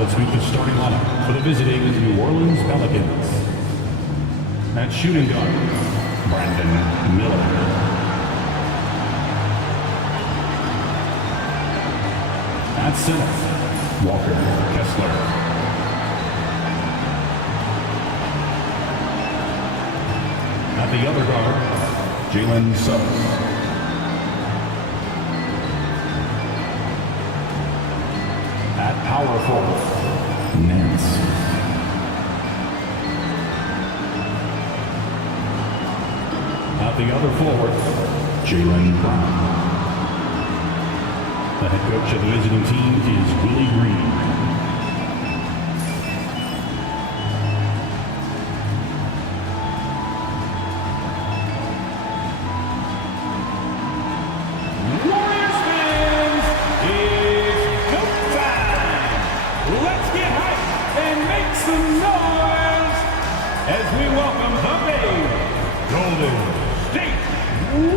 let's meet the starting lineup for the visiting New Orleans Pelicans. At shooting guard, Brandon Miller. At center, Walker Kessler. At the other guard, Jalen Suggs. At power forward, Nance. At the other forward, Jalen Brown. The head coach of the visiting team is Willie Green. Warriors fans, it's go time! Let's get hyped and make some noise as we welcome the big Golden State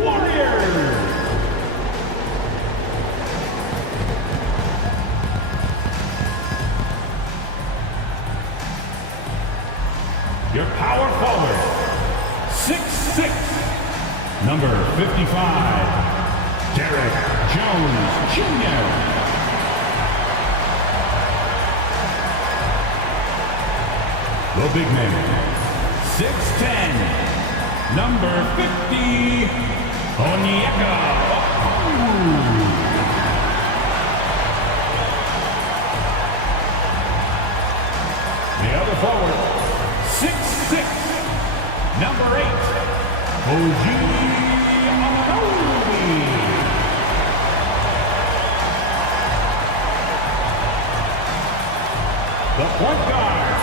Warriors! Your power forward, 6'6", number 55, Derek Jones Jr. The big man, 6'10", number 50, Onyeka Okongwu. The other forward, 6'6", number 8, Oji Anunoby. The point guard,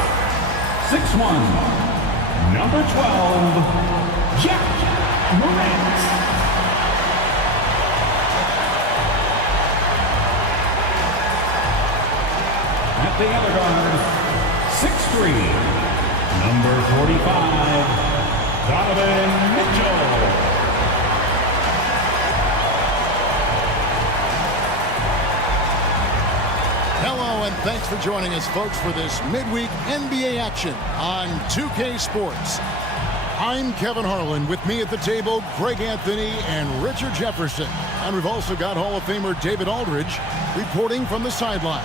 6'1", number 12, Jack Morant. At the other guard, 6'3", number 45, Donovan Mitchell. Hello and thanks for joining us, folks, for this midweek NBA action on 2K Sports. I'm Kevin Harlan. With me at the table, Greg Anthony and Richard Jefferson. And we've also got Hall of Famer David Aldridge reporting from the sideline.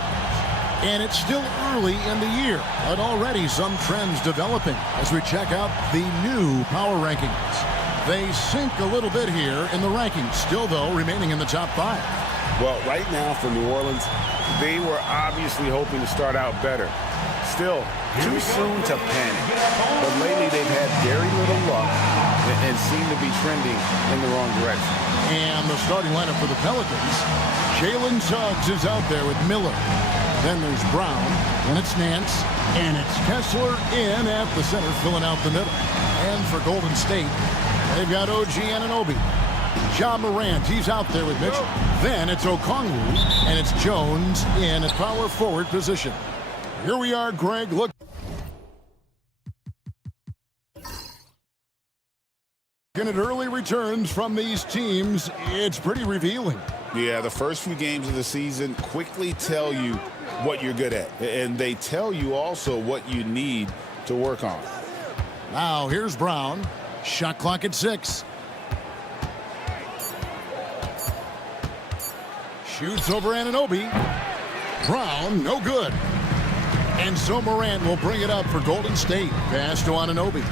And it's still early in the year, but already some trends developing as we check out the new power rankings. They sink a little bit here in the rankings, still, though, remaining in the top 5. Well, right now for New Orleans, they were obviously hoping to start out better. Still, too soon to panic. But lately they've had very little luck and seem to be trending in the wrong direction. And the starting lineup for the Pelicans, Jalen Suggs is out there with Miller. Then there's Brown, and it's Nance, and it's Kessler in at the center, filling out the middle. And for Golden State, they've got OG Anunoby. Ja Morant, he's out there with Mitchell. Then it's Okongwu, and it's Jones in at power forward position. Here we are, Greg. Look. Looking at early returns from these teams, it's pretty revealing. Yeah, the first few games of the season quickly tell you what you're good at. And they tell you also what you need to work on. Now, here's Brown. Shot clock at 6. Shoots over Anunoby. Brown, no good. And so Morant will bring it up for Golden State. Pass to Anunoby.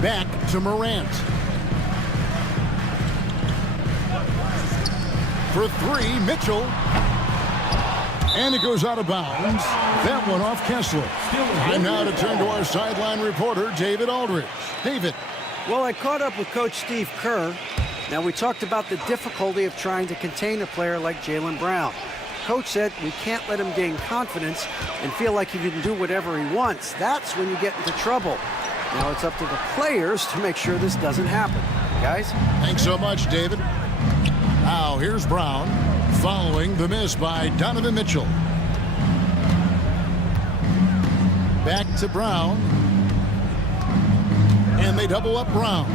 Back to Morant. For 3, Mitchell. And it goes out of bounds. That one off Kessler. And now to turn to our sideline reporter, David Aldridge. David. Well, I caught up with Coach Steve Kerr. Now, we talked about the difficulty of trying to contain a player like Jaylen Brown. Coach said we can't let him gain confidence and feel like he can do whatever he wants. That's when you get into trouble. Now it's up to the players to make sure this doesn't happen. Guys? Thanks so much, David. Now, here's Brown, following the miss by Donovan Mitchell. Back to Brown. And they double up Brown.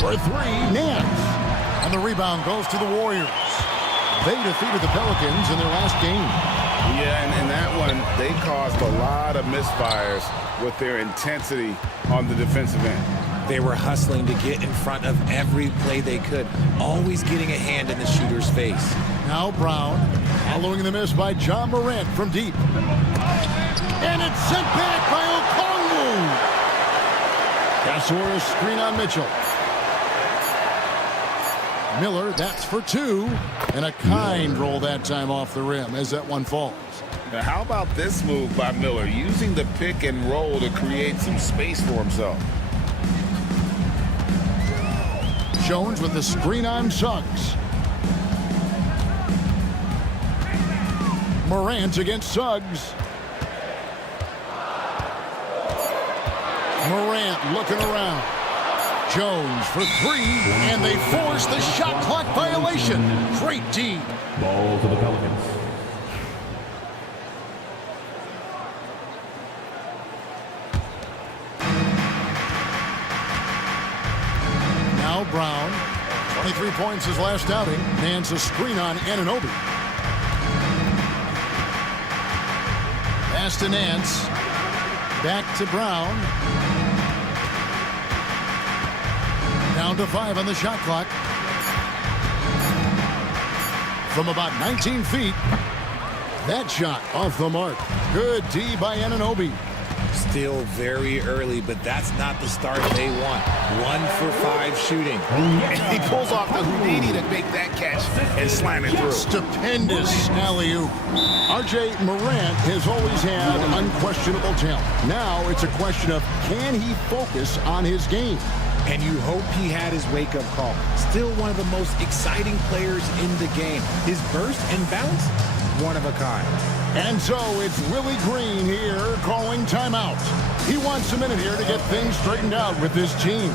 For 3, Nance. And the rebound goes to the Warriors. They defeated the Pelicans in their last game. Yeah, and in that one, they caused a lot of misfires with their intensity on the defensive end. They were hustling to get in front of every play they could, always getting a hand in the shooter's face. Now Brown, following the miss by John Morant from deep. And it's sent back by Okongwu. Castle's screen on Mitchell. Miller, that's for two. And a kind roll that time off the rim as that one falls. Now, how about this move by Miller, using the pick and roll to create some space for himself? Jones with the screen on Suggs. Morant against Suggs. Morant looking around. Jones for three, and they force the shot clock violation. Great D. Ball to the Pelicans. Now Brown, 23 points his last outing. Hands a screen on Anunoby. Pass to Nance. Back to Brown. Down to 5 on the shot clock. From about 19 feet. That shot off the mark. Good D by Anunoby. Still very early, but that's not the start they want. 1 for 5 shooting. He pulls off the Houdini to make that catch and slam it through. Stupendous alley-oop. R.J. Morant has always had unquestionable talent. Now it's a question of, can he focus on his game? And you hope he had his wake-up call. Still one of the most exciting players in the game. His burst and bounce, one of a kind. And so it's Willie Green here calling timeout. He wants a minute here to get things straightened out with this team.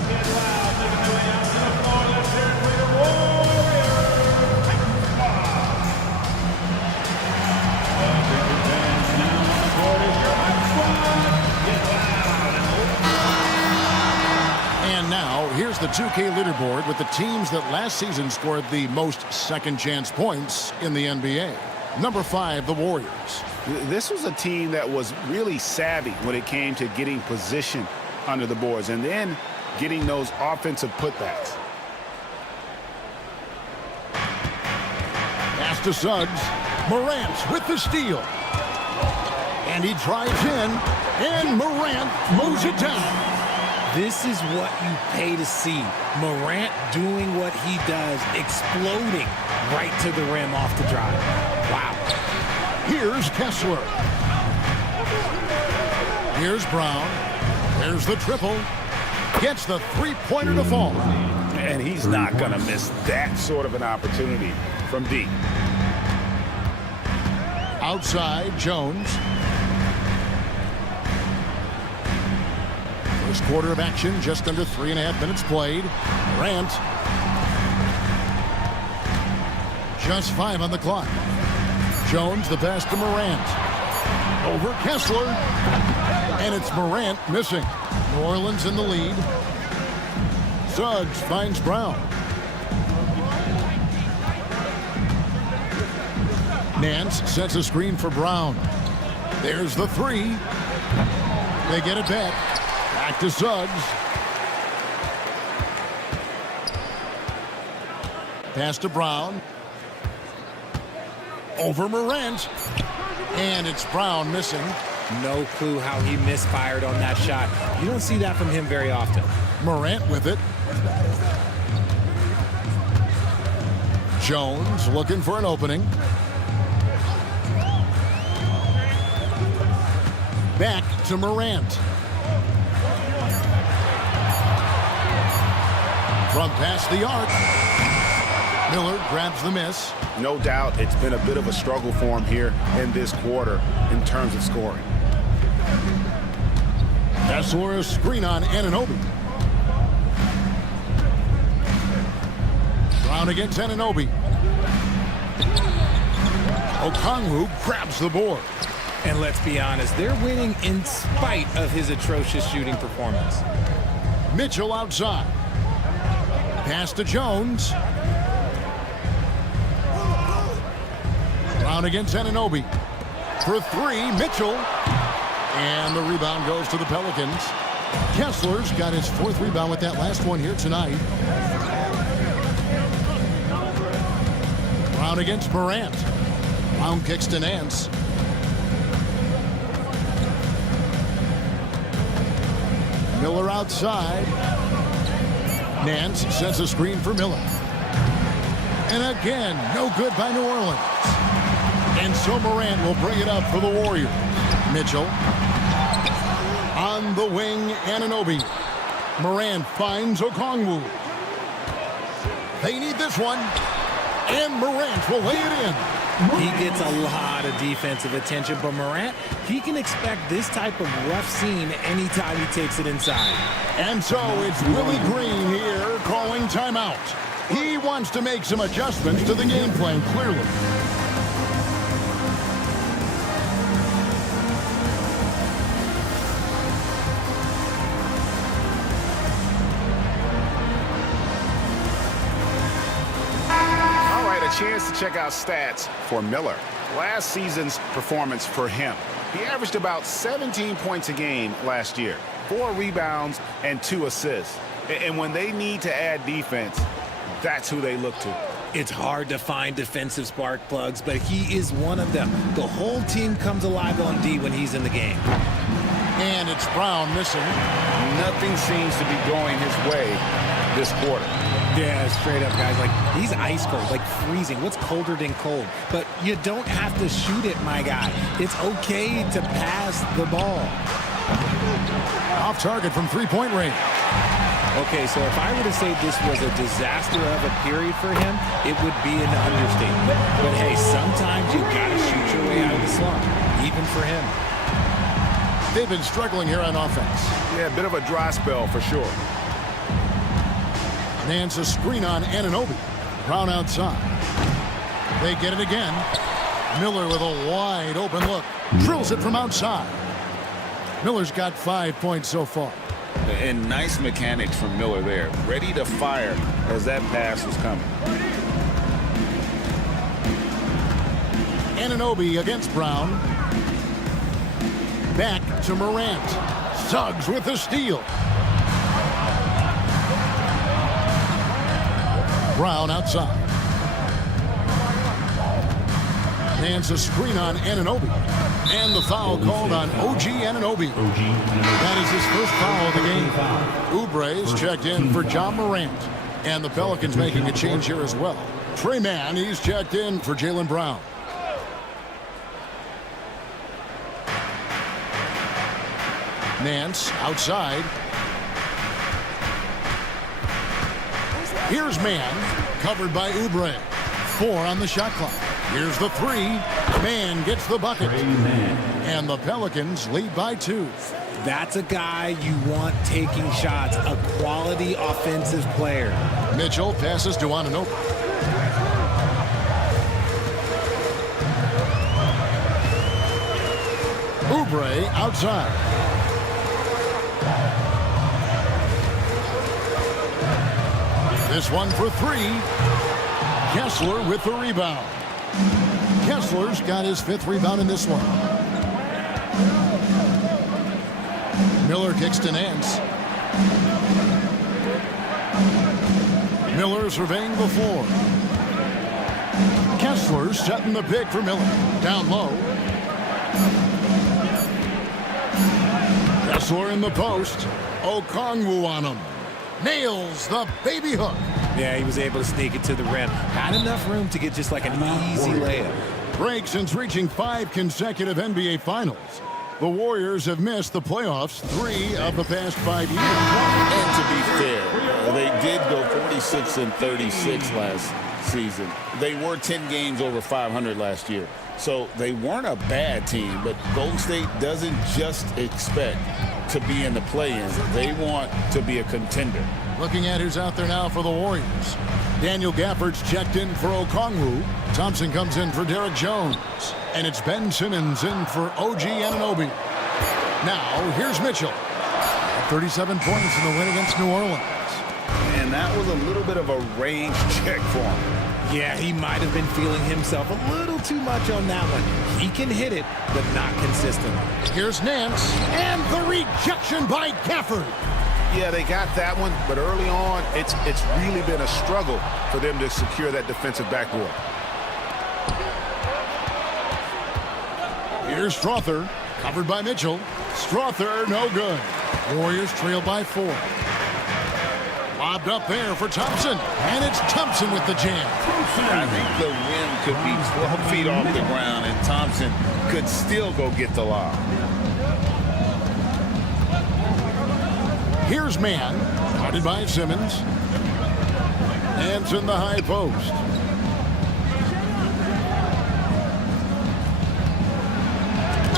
And now, here's the 2K leaderboard with the teams that last season scored the most second-chance points in the NBA. Number 5, the Warriors. This was a team that was really savvy when it came to getting position under the boards and then getting those offensive putbacks. Pass to Suggs. Morant with the steal. And he drives in, and Morant mows it down. This is what you pay to see. Morant doing what he does, exploding right to the rim off the drive. Wow. Here's Kessler. Here's Brown. There's the triple. Gets the three-pointer to fall. And he's not going to miss that sort of an opportunity from deep. Outside, Jones. First quarter of action, just under 3.5 minutes played. Morant. Just 5 on the clock. Jones, the pass to Morant. Over Kessler. And it's Morant missing. New Orleans in the lead. Suggs finds Brown. Nance sets a screen for Brown. There's the three. They get it back. Back to Suggs. Pass to Brown. Over Morant. And it's Brown missing. No clue how he misfired on that shot. You don't see that from him very often. Morant with it. Jones looking for an opening. Back to Morant. From past the arc. Miller grabs the miss. No doubt it's been a bit of a struggle for him here in this quarter in terms of scoring. Kessler a screen on Anunoby. Brown against Anunoby. Okongwu grabs the board. And let's be honest, they're winning in spite of his atrocious shooting performance. Mitchell outside. Pass to Jones. Brown against Anunoby. For three, Mitchell. And the rebound goes to the Pelicans. Kessler's got his fourth rebound with that last one here tonight. Brown against Morant. Brown kicks to Nance. Miller outside. Nance sets a screen for Miller. And again, no good by New Orleans. And so Morant will bring it up for the Warriors. Mitchell. On the wing, Anunoby. Morant finds Okongwu. They need this one. And Morant will lay it in. He gets a lot of defensive attention, but Morant, he can expect this type of rough scene anytime he takes it inside. And so it's Willie Green here calling timeout. He wants to make some adjustments to the game plan, clearly. Chance to check out stats for Miller. Last season's performance for him. He averaged about 17 points a game last year, 4 rebounds and 2 assists. And when they need to add defense, that's who they look to. It's hard to find defensive spark plugs, but he is one of them. The whole team comes alive on D when he's in the game. And it's Brown missing. Nothing seems to be going his way this quarter. Yeah, straight up, guys. Like, he's ice cold, like freezing. What's colder than cold? But you don't have to shoot it, my guy. It's okay to pass the ball. Off target from three-point range. Okay, so if I were to say this was a disaster of a period for him, it would be an understatement. But hey, sometimes you gotta shoot your way out of the slump, even for him. They've been struggling here on offense. Yeah, a bit of a dry spell for sure. Nance a screen on Anunoby. Brown outside. They get it again. Miller with a wide open look. Drills it from outside. Miller's got 5 points so far. And nice mechanics from Miller there. Ready to fire as that pass was coming. Anunoby against Brown. Back to Morant. Suggs with the steal. Brown outside. Nance a screen on Anunoby. And the foul called on OG Anunoby. That is his first foul of the game. Oubre's checked in for John Morant. And the Pelicans making a change here as well. Trey Mann, he's checked in for Jaylen Brown. Nance outside. Here's Mann, covered by Oubre. 4 on the shot clock. Here's the 3. Mann gets the bucket. And the Pelicans lead by 2. That's a guy you want taking shots, a quality offensive player. Mitchell passes to Anunoby. Oubre outside. This one for 3. Kessler with the rebound. Kessler's got his 5th rebound in this one. Miller kicks to Nance. Miller surveying the floor. Kessler setting the pick for Miller. Down low. Kessler in the post. Okongwu on him. Nails the baby hook. Yeah, he was able to sneak it to the rim. Had enough room to get just like an easy layup. Break since reaching 5 consecutive NBA Finals. The Warriors have missed the playoffs 3 of the past 5 years. And to be fair, they did go 46-36 last season. They were 10 games over 500 last year. So they weren't a bad team, but Golden State doesn't just expect to be in the play-in. They want to be a contender. Looking at who's out there now for the Warriors. Daniel Gafford's checked in for Okongwu. Thompson comes in for Derek Jones. And it's Ben Simmons in for OG Anunoby. Now, here's Mitchell. 37 points in the win against New Orleans. And that was a little bit of a range check for him. Yeah, he might have been feeling himself a little too much on that one. He can hit it, but not consistently. Here's Nance, and the rejection by Gafford. Yeah, they got that one, but early on, it's really been a struggle for them to secure that defensive backboard. Here's Strother, covered by Mitchell. Strother, no good. Warriors trail by 4. Lobbed up there for Thompson, and it's Thompson with the jam. I think the rim could be 12 feet off the ground, and Thompson could still go get the lob. Here's Mann, guarded by Simmons. Hands in the high post.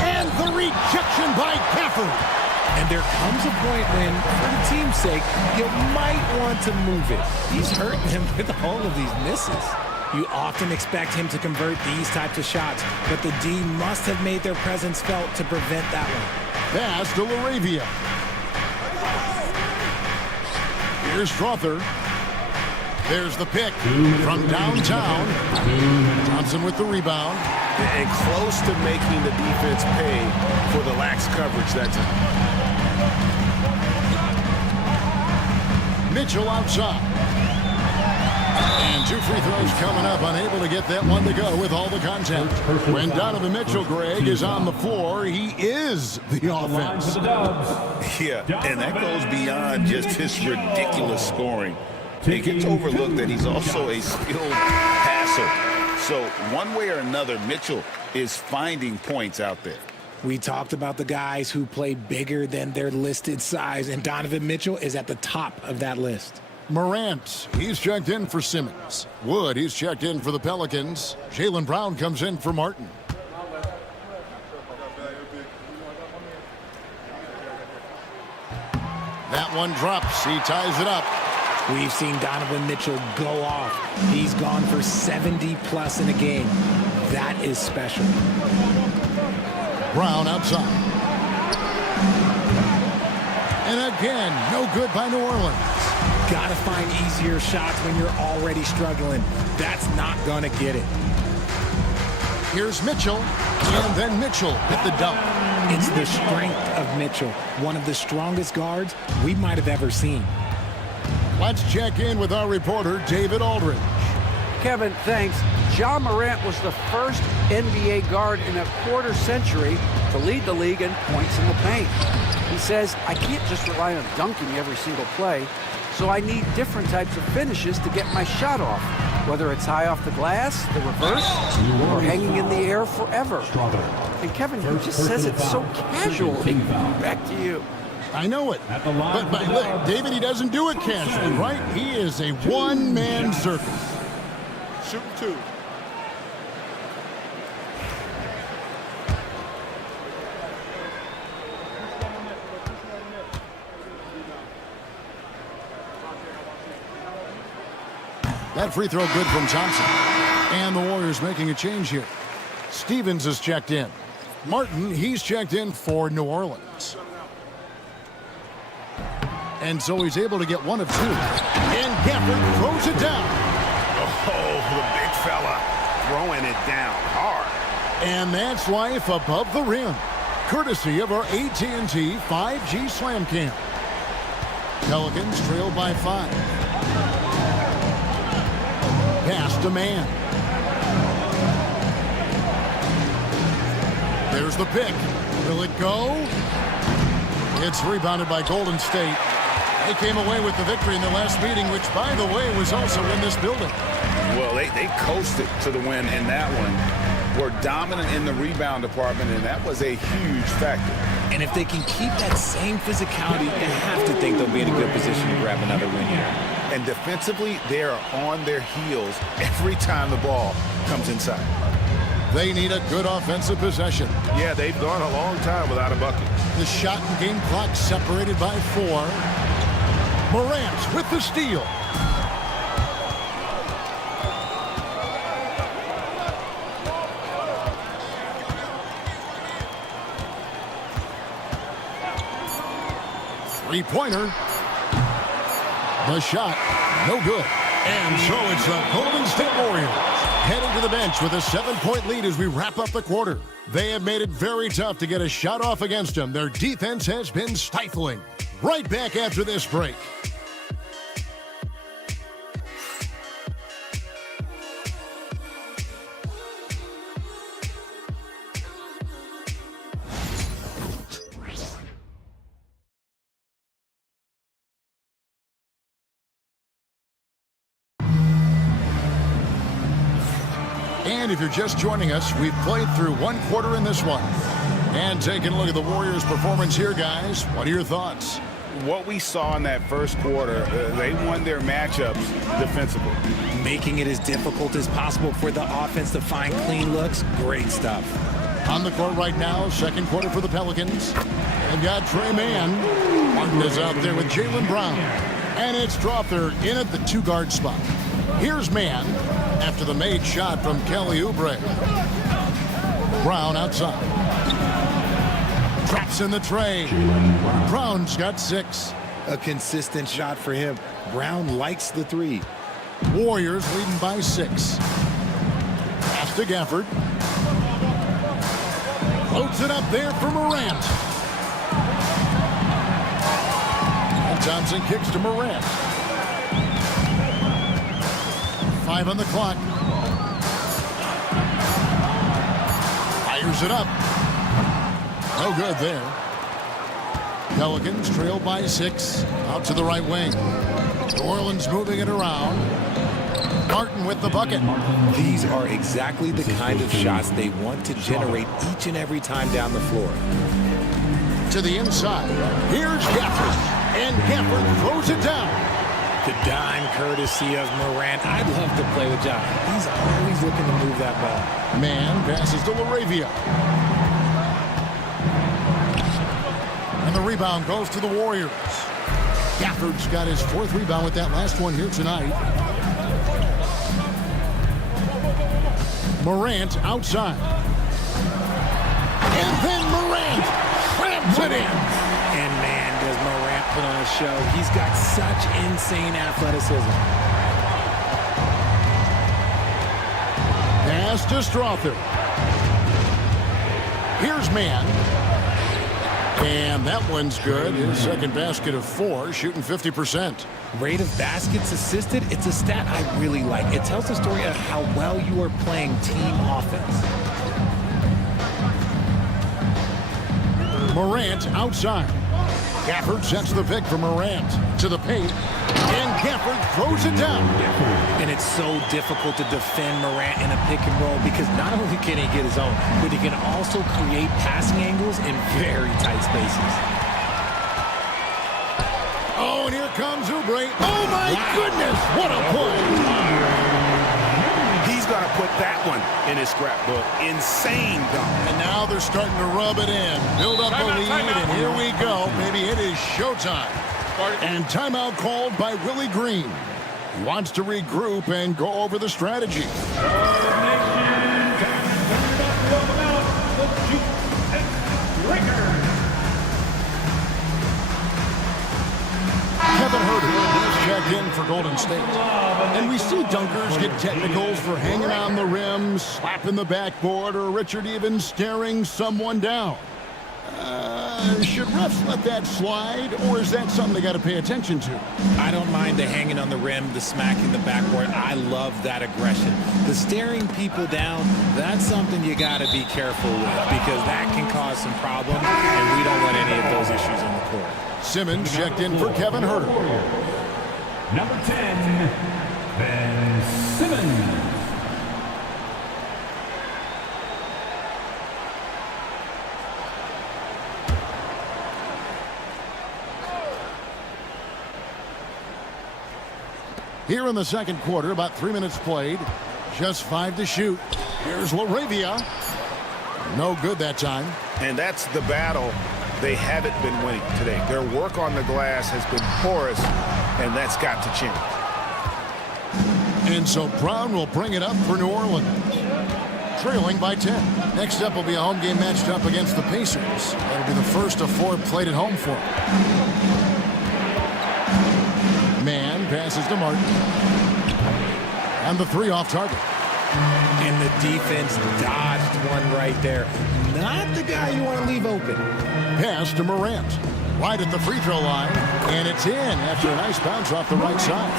And the rejection by Gafford. And there comes a point when, for the team's sake, you might want to move it. He's hurting him with all of these misses. You often expect him to convert these types of shots, but the D must have made their presence felt to prevent that one. Pass to LaRavia. Here's Strother. There's the pick from downtown. Thompson with the rebound. And close to making the defense pay for the lax coverage that time. Mitchell outside. And 2 free throws coming up, unable to get that one to go with all the contact. When Donovan Mitchell, Greg, is on the floor, he is the offense. Yeah, and that goes beyond just his ridiculous scoring. It gets overlooked that he's also a skilled passer. So one way or another, Mitchell is finding points out there. We talked about the guys who play bigger than their listed size, and Donovan Mitchell is at the top of that list. Morant, he's checked in for Simmons. Wood, he's checked in for the Pelicans. Jaylen Brown comes in for Martin. That one drops. He ties it up. We've seen Donovan Mitchell go off. He's gone for 70+ in a game. That is special. Brown outside. And again, no good by New Orleans. Got to find easier shots when you're already struggling. That's not going to get it. Here's Mitchell, and then Mitchell with the dunk. It's the strength of Mitchell, one of the strongest guards we might have ever seen. Let's check in with our reporter, David Aldridge. Kevin, thanks. Ja Morant was the first NBA guard in a quarter century to lead the league in points in the paint. He says, I can't just rely on dunking every single play, so I need different types of finishes to get my shot off, whether it's high off the glass, the reverse, or hanging in the air forever. And Kevin, he just says it so casually. Back to you. I know it. But look, David, he doesn't do it casually, right? He is a one-man circus. Shoot 2. That free throw good from Thompson. And the Warriors making a change here. Stevens is checked in. Martin, he's checked in for New Orleans. And so he's able to get 1 of 2. And Gafford throws it down. Oh, the big fella throwing it down hard. And that's life above the rim, courtesy of our AT&T 5G Slam Cam. Pelicans trail by 5. Pass to Mann. There's the pick. Will it go? It's rebounded by Golden State. They came away with the victory in the last meeting, which, by the way, was also in this building. Well, they coasted to the win in that one. Were dominant in the rebound department, and that was a huge factor. And if they can keep that same physicality, you have to think they'll be in a good position to grab another win here. And defensively, they are on their heels every time the ball comes inside. They need a good offensive possession. Yeah, they've gone a long time without a bucket. The shot and game clock separated by 4. Morant with the steal. Three-pointer. The shot, no good. And so it's the Golden State Warriors heading to the bench with a 7-point lead as we wrap up the quarter. They have made it very tough to get a shot off against them. Their defense has been stifling. Right back after this break. And if you're just joining us, we've played through one quarter in this one. And taking a look at the Warriors' performance here, guys, what are your thoughts? What we saw in that first quarter, they won their matchups defensively. Making it as difficult as possible for the offense to find clean looks. Great stuff. On the court right now, second quarter for the Pelicans. They've got Trey Mann. Martin is out there with Jaylen Brown. And it's Strawther in at the two-guard spot. Here's Mann after the made shot from Kelly Oubre. Brown outside. Traps in the tray. Brown's got 6. A consistent shot for him. Brown likes the three. Warriors leading by 6. Pass to Gafford. Floats it up there for Morant. And Thompson kicks to Morant. 5 on the clock. Fires it up. No good there. Pelicans trail by 6. Out to the right wing. New Orleans moving it around. Martin with the bucket. These are exactly the kind of shots they want to generate each and every time down the floor. To the inside. Here's Gafford. And Gafford throws it down. The dime courtesy of Morant. I'd love to play with John. He's always looking to move that ball. Mann passes to LaRavia. And the rebound goes to the Warriors. Gafford's got his 4th rebound with that last one here tonight. Morant outside. And then Morant slams it in. And man, does Morant put on a show. He's got such insane athleticism. Pass to Strawther. Here's Mann. And that one's good. His second basket of 4, shooting 50%. Rate of baskets assisted, it's a stat I really like. It tells the story of how well you are playing team offense. Morant outside. Gafford sets the pick for Morant to the paint. And Gafford throws it down. And it's so difficult to defend Morant in a pick and roll because not only can he get his own, but he can also create passing angles in very tight spaces. Oh, and here comes Oubre. Oh, my goodness. What a play. He's going to put that one in his scrapbook. Insane dunk. And now they're starting to rub it in. Build up a lead, and here we go. Maybe it is showtime. And timeout called by Willie Green. He wants to regroup and go over the strategy. Kevin Huerter has checked in for Golden State. And we see dunkers get technicals for hanging on the rim, slapping the backboard, or Richard even staring someone down. Should refs let that slide, or is that something they got to pay attention to? I don't mind the hanging on the rim, the smacking the backboard. I love that aggression. The staring people down, that's something you got to be careful with because that can cause some problems, and we don't want any of those issues on the court. Simmons checked in for Kevin Huerter. Number 10, Ben Simmons. Here in the second quarter, about 3 minutes played. Just 5 to shoot. Here's LaRavia. No good that time. And that's the battle they haven't been winning today. Their work on the glass has been porous, and that's got to change. And so Brown will bring it up for New Orleans. Trailing by 10. Next up will be a home game matched up against the Pacers. That'll be the first of 4 played at home for him. Mann passes to Martin. And the three off target. And the defense dodged one right there. Not the guy you want to leave open. Pass to Morant. Right at the free throw line. And it's in after a nice bounce off the right side.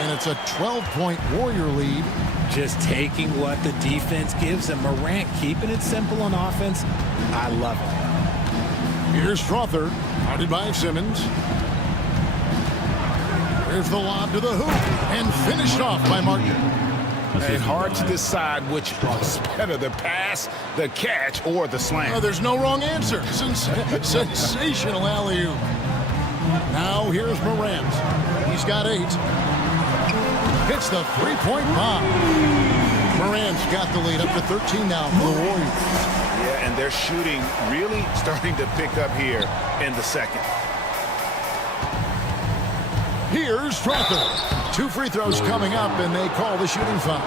And it's a 12-point Warrior lead. Just taking what the defense gives him. Morant keeping it simple on offense. I love it. Here's Strother, guarded by Simmons. There's the lob to the hoop, and finished off by Martin. And hard to decide which was better, the pass, the catch, or the slam. Oh, there's no wrong answer. Sensational alley-oop. Now here's Morant. He's got 8. Hits the three-point bomb. Morant's got the lead up to 13 now for the Warriors. Yeah, and their shooting really starting to pick up here in the second. Here's Strother. 2 free throws coming up, and they call the shooting foul.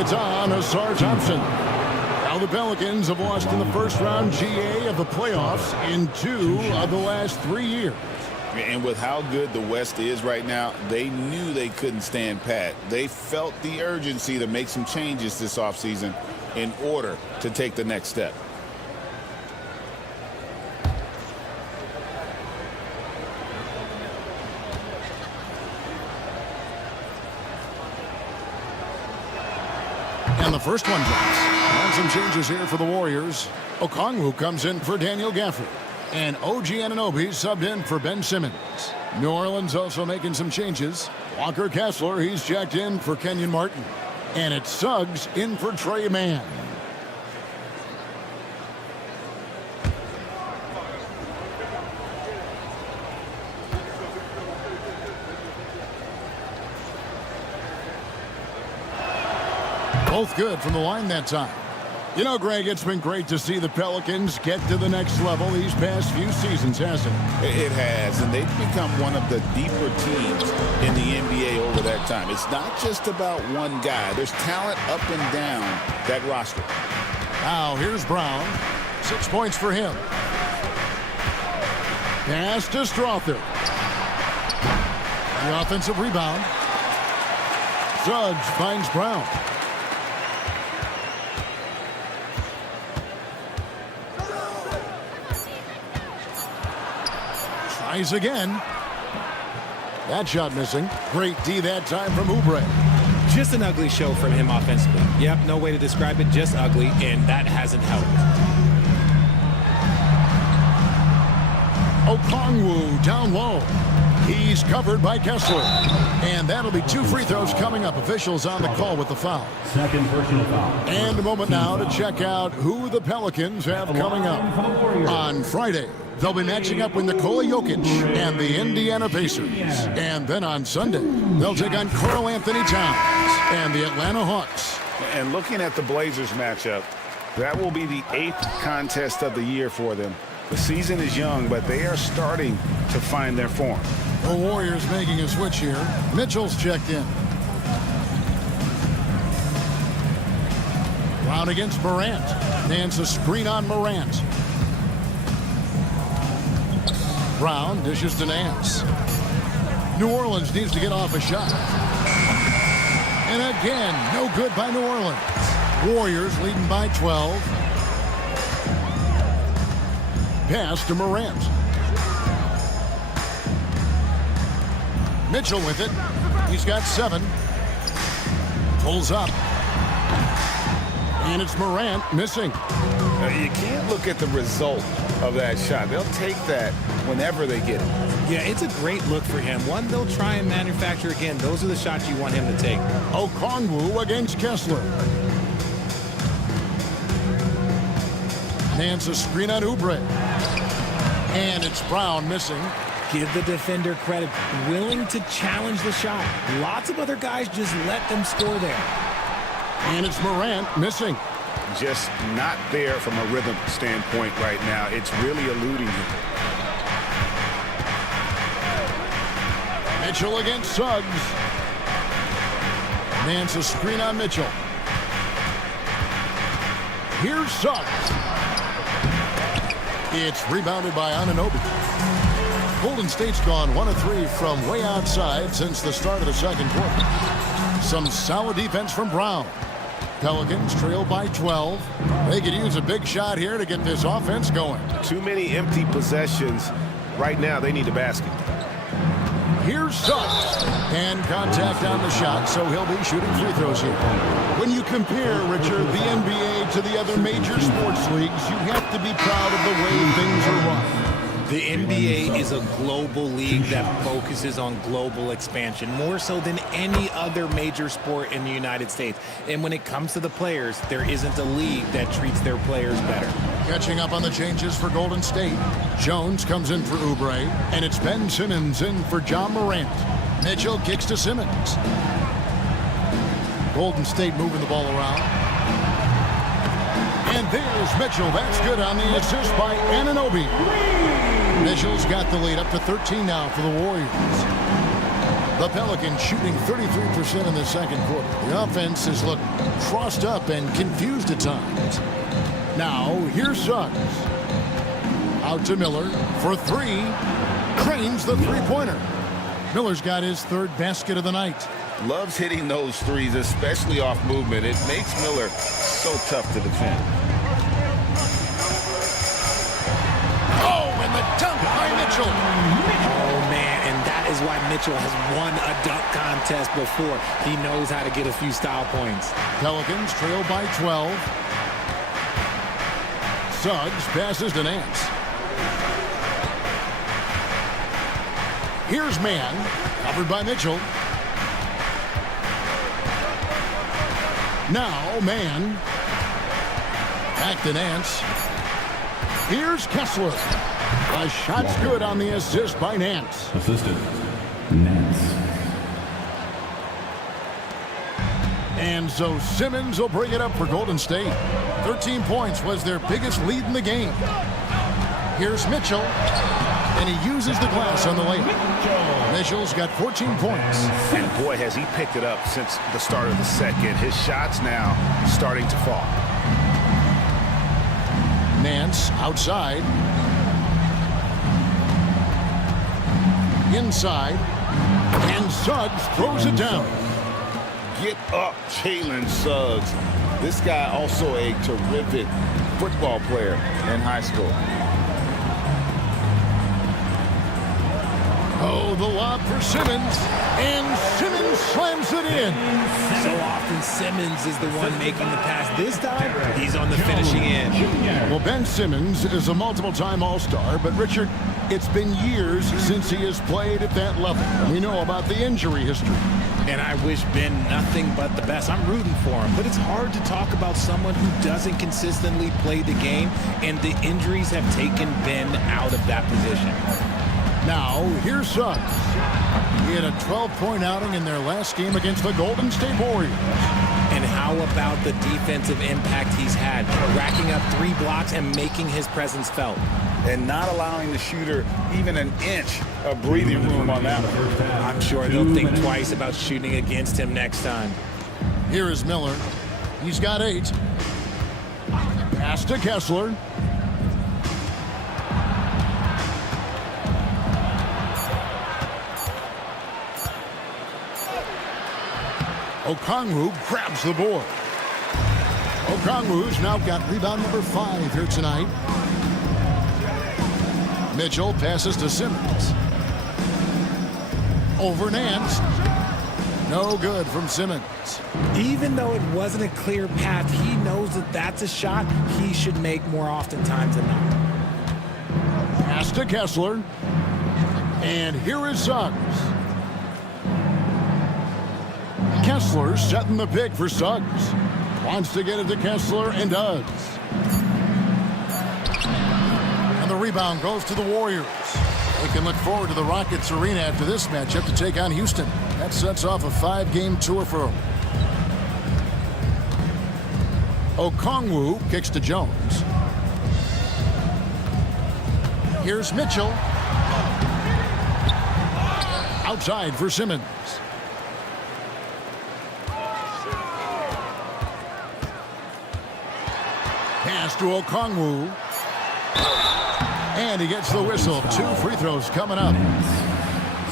It's on Asar Thompson. Now the Pelicans have lost in the first round GA of the playoffs in 2 of the last 3 years. And with how good the West is right now, they knew they couldn't stand pat. They felt the urgency to make some changes this offseason in order to take the next step. And the first one drops. And some changes here for the Warriors. Okongwu comes in for Daniel Gafford. And OG Anunoby subbed in for Ben Simmons. New Orleans also making some changes. Walker Kessler, he's jacked in for Kenyon Martin. And it's Suggs in for Trey Mann. Both good from the line that time. You know, Greg, it's been great to see the Pelicans get to the next level these past few seasons, hasn't it? It has, and they've become one of the deeper teams in the NBA over that time. It's not just about one guy. There's talent up and down that roster. Now, here's Brown. 6 points for him. Pass to Strother. The offensive rebound. Suggs finds Brown. Tries again. That shot missing. Great D that time from Oubre. Just an ugly show from him offensively. Yep, no way to describe it, just ugly, and that hasn't helped. Okongwu down low. He's covered by Kessler. And that'll be 2 free throws coming up. Officials on the call with the foul. Second personal foul. And a moment now to check out who the Pelicans have coming up. On Friday, they'll be matching up with Nikola Jokic and the Indiana Pacers. And then on Sunday, they'll take on Karl Anthony Towns and the Atlanta Hawks. And looking at the Blazers matchup, that will be the 8th contest of the year for them. The season is young, but they are starting to find their form. The Warriors making a switch here. Mitchell's checked in. Brown against Morant. Nance a screen on Morant. Brown dishes to Nance. New Orleans needs to get off a shot. And again, no good by New Orleans. Warriors leading by 12. Pass to Morant. Mitchell with it. He's got 7. Pulls up. And it's Morant missing. You can't look at the result of that shot. They'll take that whenever they get it. Yeah, it's a great look for him. One they'll try and manufacture again. Those are the shots you want him to take. Okongwu against Kessler. Nance a screen on Oubre. And it's Brown missing. Give the defender credit. Willing to challenge the shot. Lots of other guys just let them score there. And it's Morant missing. Just not there from a rhythm standpoint right now. It's really eluding him. Mitchell against Suggs. Nance a screen on Mitchell. Here's Suggs. It's rebounded by Anunoby. Golden State's gone 1 of 3 from way outside since the start of the second quarter. Some solid defense from Brown. Pelicans trail by 12. They could use a big shot here to get this offense going. Too many empty possessions. Right now, they need a basket. Here's Suggs. And contact on the shot, so he'll be shooting free throws here. When you compare, Richard, the NBA to the other major sports leagues, you have to be proud of the way things are run. The NBA is a global league that focuses on global expansion, more so than any other major sport in the United States. And when it comes to the players, there isn't a league that treats their players better. Catching up on the changes for Golden State. Jones comes in for Oubre, and it's Ben Simmons in for John Morant. Mitchell kicks to Simmons. Golden State moving the ball around. And there's Mitchell. That's good on the assist by Anunoby. Mitchell's got the lead up to 13 now for the Warriors. The Pelicans shooting 33% in the second quarter. The offense has looked crossed up and confused at times. Now, here's Suggs. Out to Miller for 3. Cranes the three-pointer. Miller's got his third basket of the night. Loves hitting those threes, especially off movement. It makes Miller so tough to defend. Oh, and the dunk by Mitchell. Oh, man, and that is why Mitchell has won a dunk contest before. He knows how to get a few style points. Pelicans trail by 12. Suggs passes to Nance. Here's Mann, covered by Mitchell. Now Mann. Back to Nance. Here's Kessler. A shot's good on the assist by Nance. Assisted. Nance. And so Simmons will bring it up for Golden State. 13 points was their biggest lead in the game. Here's Mitchell. And he uses the glass on the layup. Mitchell's got 14 points. And boy, has he picked it up since the start of the second. His shots now starting to fall. Nance outside. Inside. And Suggs throws it down. Get up, Jalen Suggs. This guy also a terrific football player in high school. Oh, the lob for Simmons. And Simmons slams it in. So often Simmons is the one making the pass. This time, he's on the finishing end. Well, Ben Simmons is a multiple-time All-Star, but Richard, it's been years since he has played at that level. We know about the injury history. And I wish Ben nothing but the best. I'm rooting for him, but it's hard to talk about someone who doesn't consistently play the game, and the injuries have taken Ben out of that position. Now, here's Suggs. He had a 12-point outing in their last game against the Golden State Warriors. And how about the defensive impact he's had, racking up 3 blocks and making his presence felt. And not allowing the shooter even an inch of breathing room on that one. I'm sure they'll think twice about shooting against him next time. Here is Miller. He's got 8. Pass to Kessler. Okongwu grabs the board. Okongwu's now got rebound number 5 here tonight. Mitchell passes to Simmons. Over Nance. No good from Simmons. Even though it wasn't a clear path, he knows that that's a shot he should make more oftentimes than not. Pass to Kessler. And here is Suggs. Kessler setting the pick for Suggs. Wants to get it to Kessler and does. And the rebound goes to the Warriors. We can look forward to the Rockets arena after this matchup to take on Houston. That sets off a 5-game tour for them. Okongwu kicks to Jones. Here's Mitchell. Outside for Simmons. Pass to Okongwu. And And he gets the whistle. 2 free throws coming up.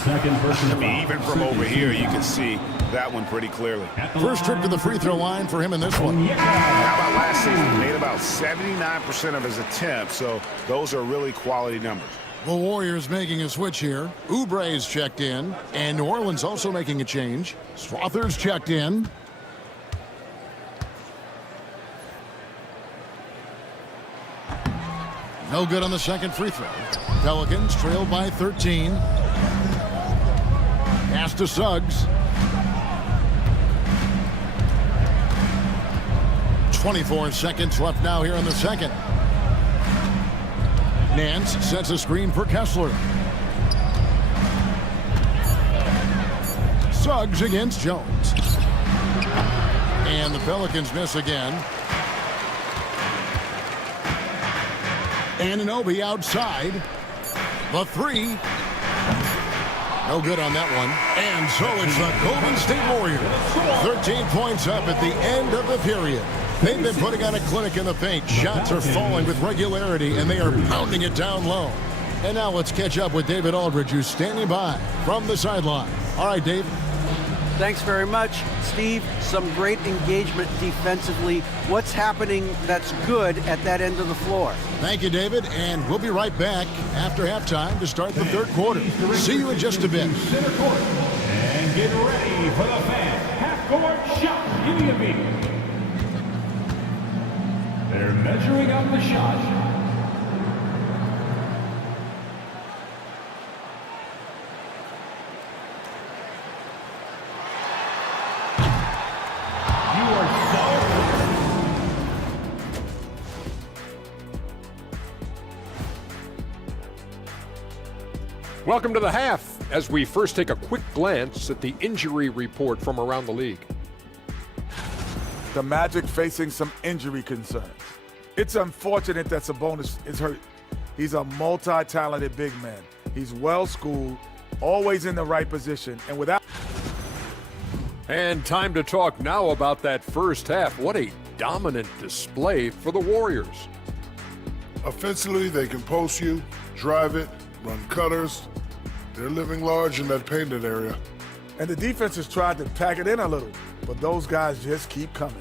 Second person. I mean, even from over here, you can see that one pretty clearly. First trip to the free throw line for him in this one. How about last season? He made about 79% of his attempts, so those are really quality numbers. The Warriors making a switch here. Oubre's checked in, and New Orleans also making a change. Strother's checked in. No good on the second free throw. Pelicans trailed by 13. Pass to Suggs. 24 seconds left now here in the second. Nance sets a screen for Kessler. Suggs against Jones. And the Pelicans miss again. Anunoby outside. The 3. No good on that one. And so it's the Golden State Warriors. 13 points up at the end of the period. They've been putting on a clinic in the paint. Shots are falling with regularity, and they are pounding it down low. And now let's catch up with David Aldridge, who's standing by from the sideline. All right, Dave. Thanks very much, Steve. Some great engagement defensively. What's happening that's good at that end of the floor? Thank you, David, and we'll be right back after halftime to start the third quarter. See you in just a bit. Center court. And get ready for the fan. Half-court shot. Give me a beat. They're measuring up the shot. Welcome to the half, as we first take a quick glance at the injury report from around the league. The Magic facing some injury concerns. It's unfortunate that Sabonis is hurt. He's a multi-talented big man. He's well-schooled, always in the right position, and without... And time to talk now about that first half. What a dominant display for the Warriors. Offensively, they can post you, drive it, run cutters. They're living large in that painted area. And the defense has tried to pack it in a little, but those guys just keep coming.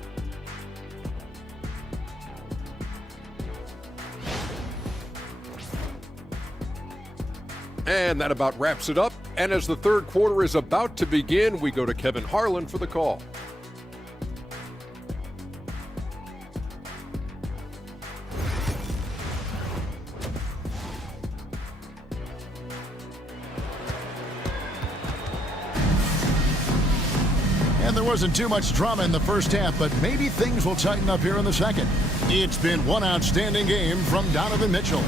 And that about wraps it up. And as the third quarter is about to begin, we go to Kevin Harlan for the call. And there wasn't too much drama in the first half, but maybe things will tighten up here in the second. It's been one outstanding game from Donovan Mitchell.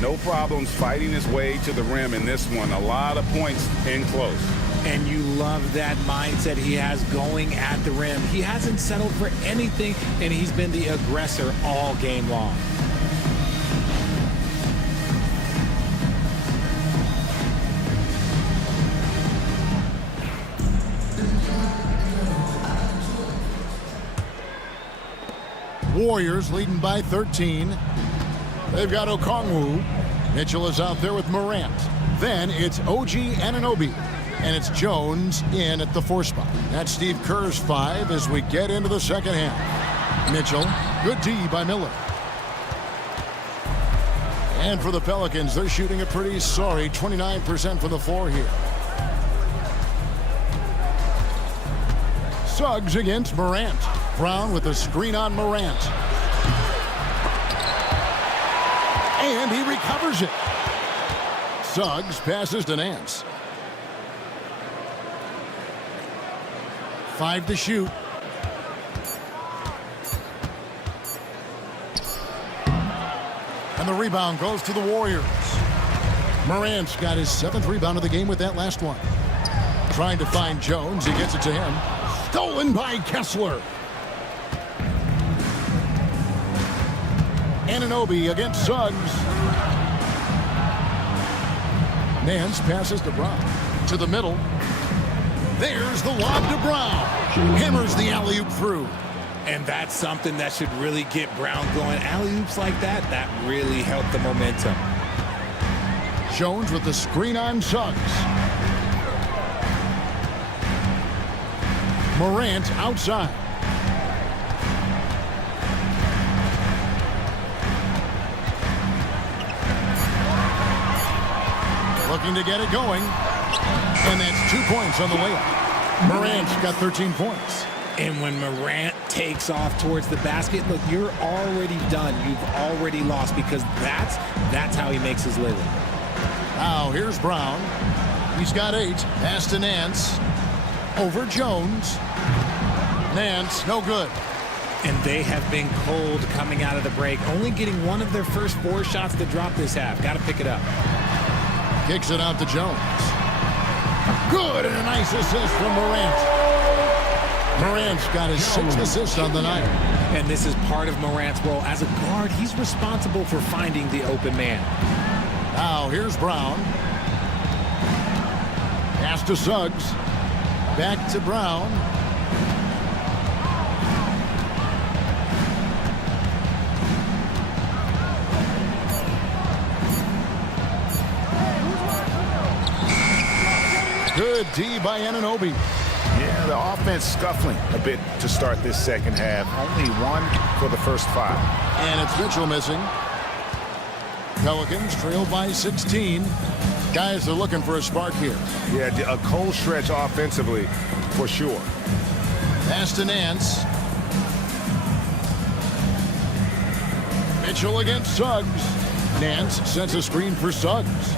No problems fighting his way to the rim in this one. A lot of points in close. And you love that mindset he has going at the rim. He hasn't settled for anything, and he's been the aggressor all game long. Warriors leading by 13. They've got Okongwu. Mitchell is out there with Morant. Then it's OG Anunoby. And it's Jones in at the 4 spot. That's Steve Kerr's 5 as we get into the second half. Mitchell, good D by Miller. And for the Pelicans, they're shooting a pretty sorry 29% from the floor here. Suggs against Morant. Brown with a screen on Morant. And he recovers it. Suggs passes to Nance. 5 to shoot. And the rebound goes to the Warriors. Morant's got his 7th rebound of the game with that last one. Trying to find Jones. He gets it to him. Stolen by Kessler. Anunoby against Suggs. Nance passes to Brown. To the middle. There's the lob to Brown. Hammers the alley-oop through. And that's something that should really get Brown going. Alley-oops like that, that really helped the momentum. Jones with the screen on Suggs. Morant outside. Looking to get it going. And that's 2 points on the layup. Morant's got 13 points. And when Morant takes off towards the basket, look, you're already done. You've already lost because that's how he makes his living. Now here's Brown. He's got 8. Pass to Nance. Over Jones. Nance, no good. And they have been cold coming out of the break. Only getting one of their first 4 shots to drop this half. Got to pick it up. Kicks it out to Jones. Good, and a nice assist from Morant. Morant's got his 6th assist on the night. And this is part of Morant's role. As a guard, he's responsible for finding the open man. Now here's Brown. Pass to Suggs. Back to Brown. Good D by Anunoby. Yeah, the offense scuffling a bit to start this second half. Only 1 for the first 5. And it's Mitchell missing. Pelicans trail by 16. Guys are looking for a spark here. Yeah, a cold stretch offensively for sure. Pass to Nance. Mitchell against Suggs. Nance sets a screen for Suggs.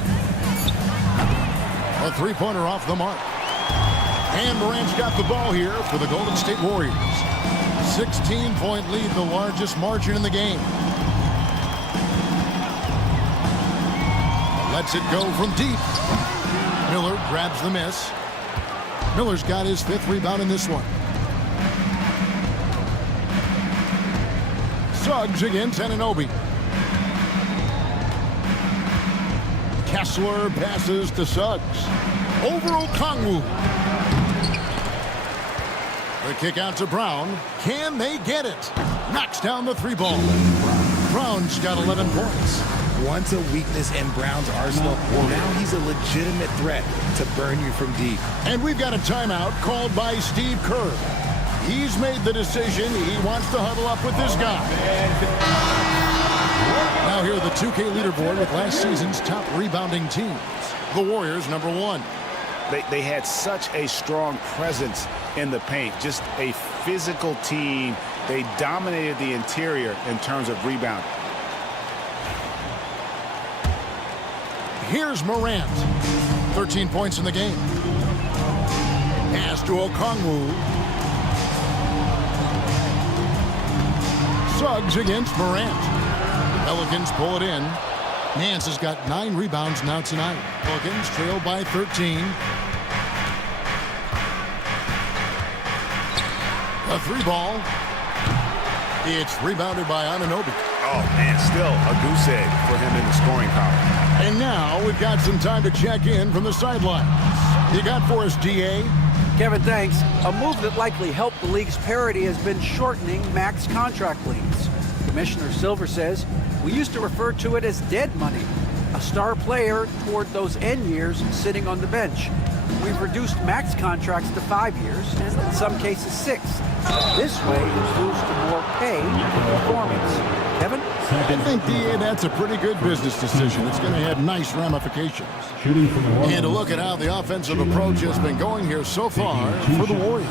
A 3-pointer off the mark. And Morant's got the ball here for the Golden State Warriors. 16-point lead, the largest margin in the game. Lets it go from deep. Miller grabs the miss. Miller's got his 5th rebound in this one. Suggs against Anunoby. Kessler passes to Suggs. Over Okongwu. The kick out to Brown. Can they get it? Knocks down the 3-ball. Brown's got 11 points. Once a weakness in Brown's arsenal, now he's a legitimate threat to burn you from deep. And we've got a timeout called by Steve Kerr. He's made the decision. He wants to huddle up with this guy. Now here the 2K leaderboard with last season's top rebounding teams. The Warriors, number 1. They had such a strong presence in the paint. Just a physical team. They dominated the interior in terms of rebounding. Here's Morant. 13 points in the game. Pass to Okongwu. Suggs against Morant. Pelicans pull it in. Nance has got 9 rebounds now tonight. Pelicans trail by 13. A 3-ball. It's rebounded by Anunoby. Oh, man, still a goose egg for him in the scoring column. And now we've got some time to check in from the sidelines. You got for us, DA? Kevin, thanks. A move that likely helped the league's parity has been shortening max contract leagues. Commissioner Silver says, we used to refer to it as dead money, a star player toward those end years sitting on the bench. We've reduced max contracts to 5 years, and in some cases 6. This way, it's moves to more pay and performance. Kevin? I think, DA, that's a pretty good business decision. It's going to have nice ramifications. And to look at how the offensive approach has been going here so far for the Warriors.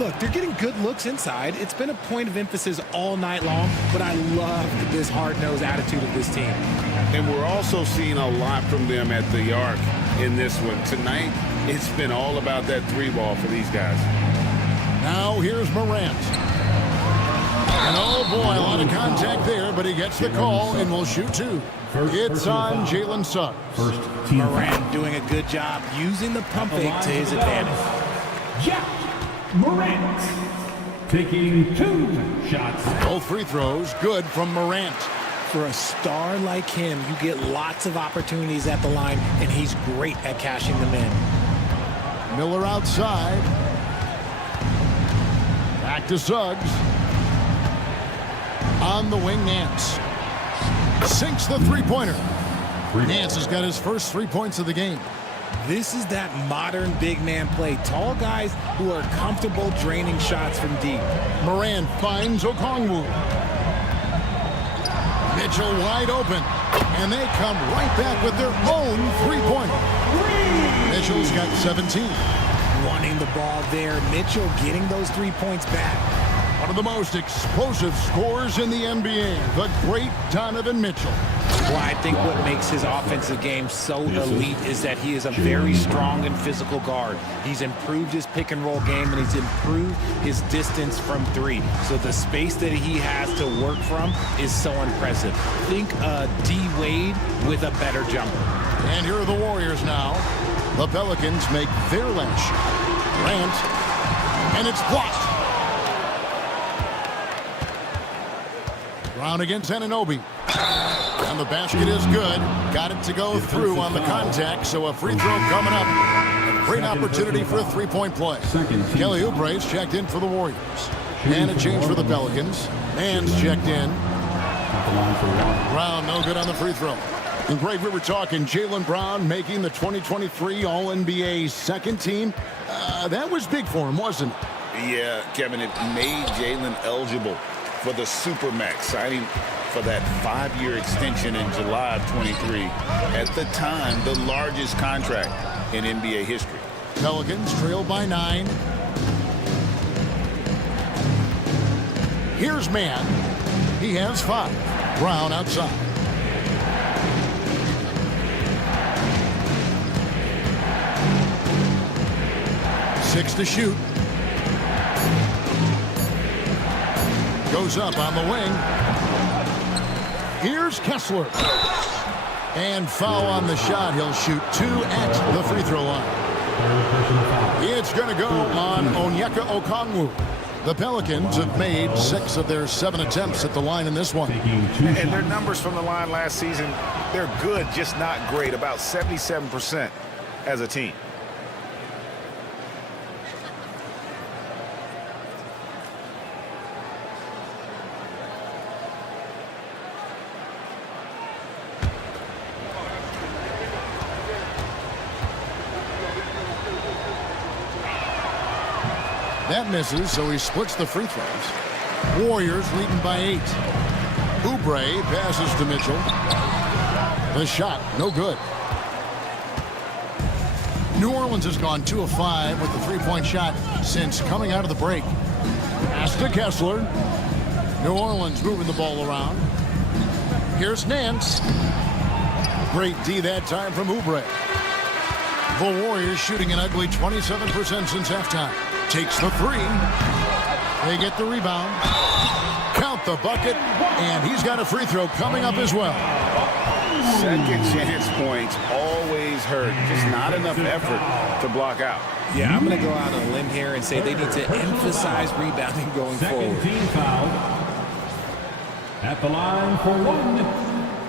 Look, they're getting good looks inside. It's been a point of emphasis all night long, but I love this hard-nosed attitude of this team. And we're also seeing a lot from them at the arc in this one. Tonight, it's been all about that 3-ball for these guys. Now here's Morant. And oh boy, a lot of contact there, but he gets the call and will shoot 2. It's on Jalen Suggs. Morant doing a good job using the pump fake to his advantage. Jack Morant taking 2 shots. Both free throws good from Morant. For a star like him, you get lots of opportunities at the line, and he's great at cashing them in. Miller outside. Back to Suggs. On the wing, Nance. Sinks the 3-pointer. Nance has got his first 3 points of the game. This is that modern big man play. Tall guys who are comfortable draining shots from deep. Moran finds Okongwu. Mitchell wide open. And they come right back with their own 3-pointer. Mitchell's got 17. Wanting the ball there. Mitchell getting those 3 points back. One of the most explosive scorers in the NBA, the great Donovan Mitchell. Well, I think what makes his offensive game so elite is that he is a very strong and physical guard. He's improved his pick and roll game, and he's improved his distance from 3. So the space that he has to work from is so impressive. Think D. Wade with a better jumper. And here are the Warriors now. The Pelicans make their last shot. Grant, and it's blocked. Brown against Anunoby. And the basket is good. Got it to go through on the contact, so a free throw coming up. A great opportunity for a 3-point play. Kelly Oubre's checked in for the Warriors. And a change for the Pelicans. Mann's checked in. Brown no good on the free throw. And Greg, we were talking Jaylen Brown making the 2023 All-NBA second team. That was big for him, wasn't it? Yeah, Kevin, it made Jaylen eligible for the Supermax, signing for that 5-year extension in July of 23. At the time, the largest contract in NBA history. Pelicans trail by 9. Here's Mann. He has 5. Brown outside. Six to shoot. Goes up on the wing. Here's Kessler. And foul on the shot. He'll shoot 2 at the free throw line. It's going to go on Onyeka Okongwu. The Pelicans have made 6 of their 7 attempts at the line in this one. And their numbers from the line last season, they're good, just not great. About 77% as a team. That misses, so he splits the free throws. Warriors leading by 8. Oubre passes to Mitchell. The shot, no good. New Orleans has gone 2 of 5 with the 3-point shot since coming out of the break. Pass to Kessler. New Orleans moving the ball around. Here's Nance. Great D that time from Oubre. The Warriors shooting an ugly 27% since halftime. Takes the 3. They get the rebound. Count the bucket. And he's got a free throw coming up as well. Second chance points always hurt. Just not enough effort to block out. Yeah, I'm going to go out on a limb here and say they need to emphasize rebounding going forward. Second team foul. At the line for 1,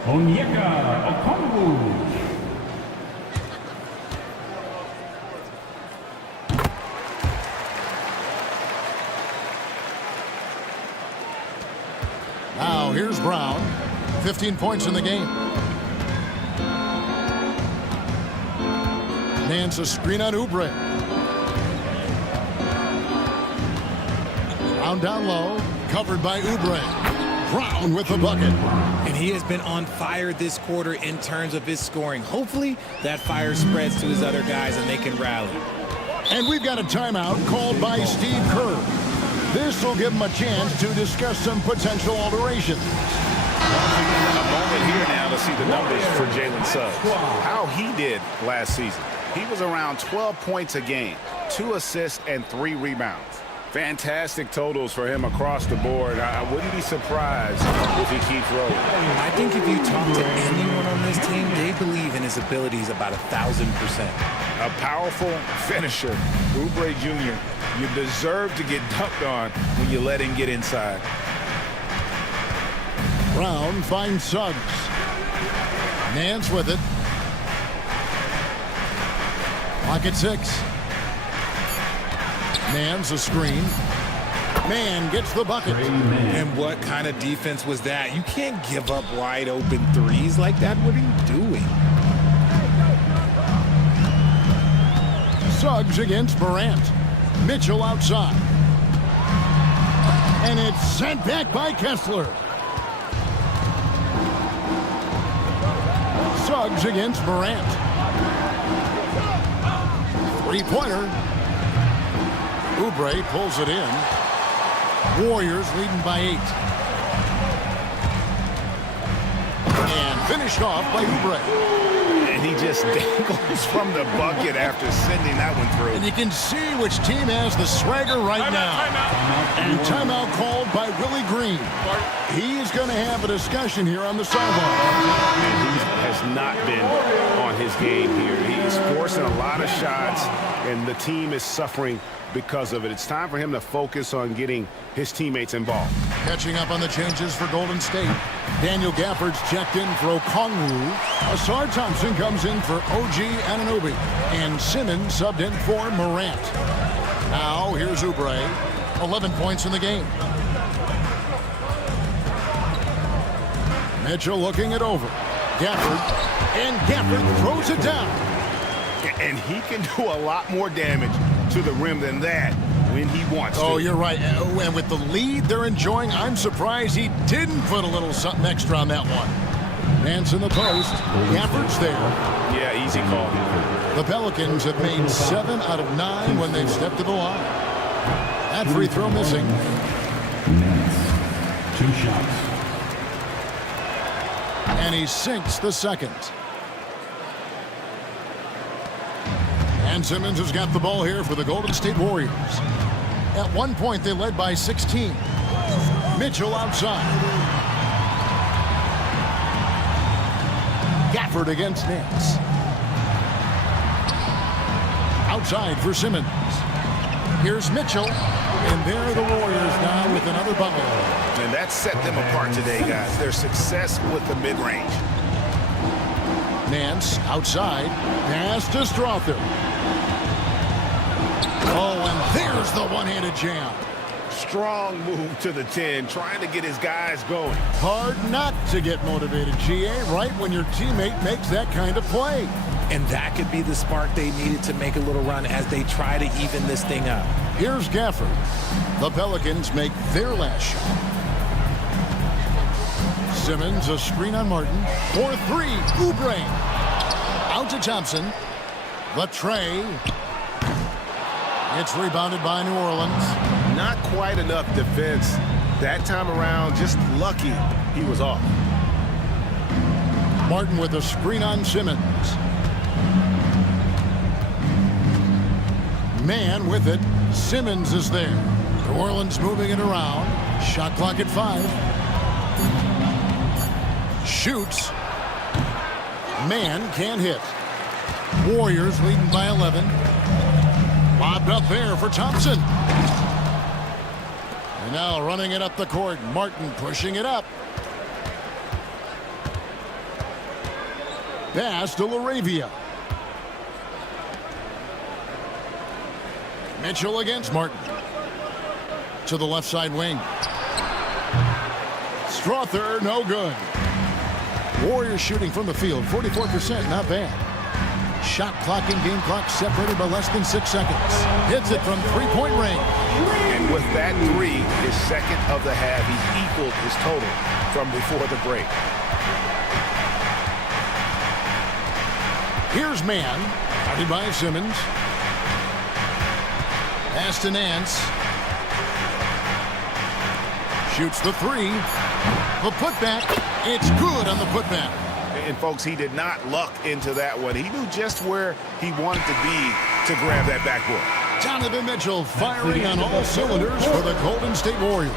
Onyeka Okongwu. Now here's Brown. 15 points in the game. Nance a screen on Oubre. Brown down low. Covered by Oubre. Brown with the bucket. And he has been on fire this quarter in terms of his scoring. Hopefully that fire spreads to his other guys and they can rally. And we've got a timeout called by Steve Kerr. This will give him a chance to discuss some potential alterations. A moment here now to see the numbers for Jalen Suggs. How he did last season. He was around 12 points a game, 2 assists, and 3 rebounds. Fantastic totals for him across the board. I wouldn't be surprised if he keeps rolling. I think if you talk to anyone on this team, they believe in his abilities about 1,000%. A powerful finisher, Oubre Jr. You deserve to get dunked on when you let him get inside. Brown finds Suggs. Nance with it. Clock at 6. Nance a screen. Mann gets the bucket. And what kind of defense was that? You can't give up wide open threes like that. What are you doing? Suggs against Morant. Mitchell outside. And it's sent back by Kessler. Suggs against Morant. Three-pointer. Oubre pulls it in. Warriors leading by 8. And finished off by Oubre. And he just dangles from the bucket after sending that one through. And you can see which team has the swagger right now. And timeout called by Willie Green. He's going to have a discussion here on the sideline. And he has not been on his game here. He's forcing a lot of shots, and the team is suffering because of it. It's time for him to focus on getting his teammates involved. Catching up on the changes for Golden State. Daniel Gafford's checked in for Okongwu. Asar Thompson comes in for OG Anunoby. And Simmons subbed in for Morant. Now here's Oubre. 11 points in the game. Mitchell looking it over. Gafford. And Gafford throws it down. And he can do a lot more damage to the rim than that when he wants to. Oh, you're right. And with the lead they're enjoying, I'm surprised he didn't put a little something extra on that one. Nance in the post. Gafford's there. Yeah, easy call. The Pelicans have made 7 out of 9 when they've stepped to the line. That free throw missing. Nance. 2 shots. And he sinks the second. And Simmons has got the ball here for the Golden State Warriors. At one point, they led by 16. Mitchell outside. Gafford against Nance. Outside for Simmons. Here's Mitchell. And there are the Warriors now with another bucket. And that set them apart today, guys. Their success with the mid-range. Nance outside. Pass to Strother. Oh, and there's the one-handed jam. Strong move to the 10, trying to get his guys going. Hard not to get motivated, GA, right when your teammate makes that kind of play. And that could be the spark they needed to make a little run as they try to even this thing up. Here's Gafford. The Pelicans make their last shot. Simmons, a screen on Martin. For 3, Oubre. Out to Thompson. The tray. It's rebounded by New Orleans. Not quite enough defense. That time around, just lucky he was off. Martin with a screen on Simmons. Man with it. Simmons is there. New Orleans moving it around. Shot clock at 5. Shoots. Man can't hit. Warriors leading by 11. Lobbed up there for Thompson. And now running it up the court. Martin pushing it up. Pass to LaRavia. Mitchell against Martin. To the left side wing. Strother, no good. Warriors shooting from the field, 44%, not bad. Shot clock and game clock separated by less than 6 seconds. Hits it from three-point range. And with that 3, his second of the half, he equaled his total from before the break. Here's Man, guarded by Simmons. Pass to Nance. Shoots the 3. The putback. It's good on the putback. And folks, he did not luck into that one. He knew just where he wanted to be to grab that backboard. Donovan Mitchell firing on all cylinders for the Golden State Warriors.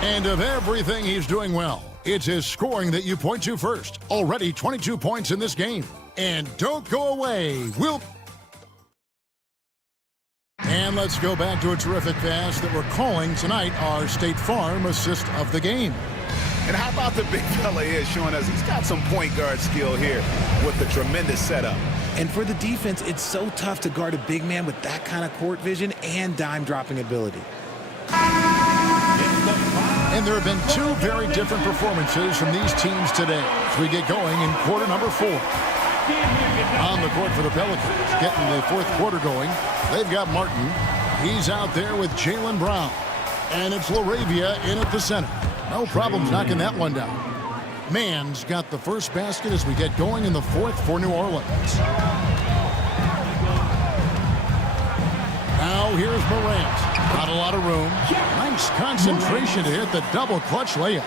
And of everything he's doing well, it's his scoring that you point to first. Already 22 points in this game. And don't go away. And let's go back to a terrific pass that we're calling tonight our State Farm assist of the game. And how about the big fella here showing us he's got some point guard skill here with the tremendous setup. And for the defense, it's so tough to guard a big man with that kind of court vision and dime-dropping ability. And there have been 2 very different performances from these teams today as we get going in quarter number 4. On the court for the Pelicans, getting the fourth quarter going. They've got Martin. He's out there with Jaylen Brown. And it's LaRavia in at the center. No problems knocking that one down. Mann's got the first basket as we get going in the fourth for New Orleans. Now here's Morant. Not a lot of room. Nice concentration to hit the double clutch layup.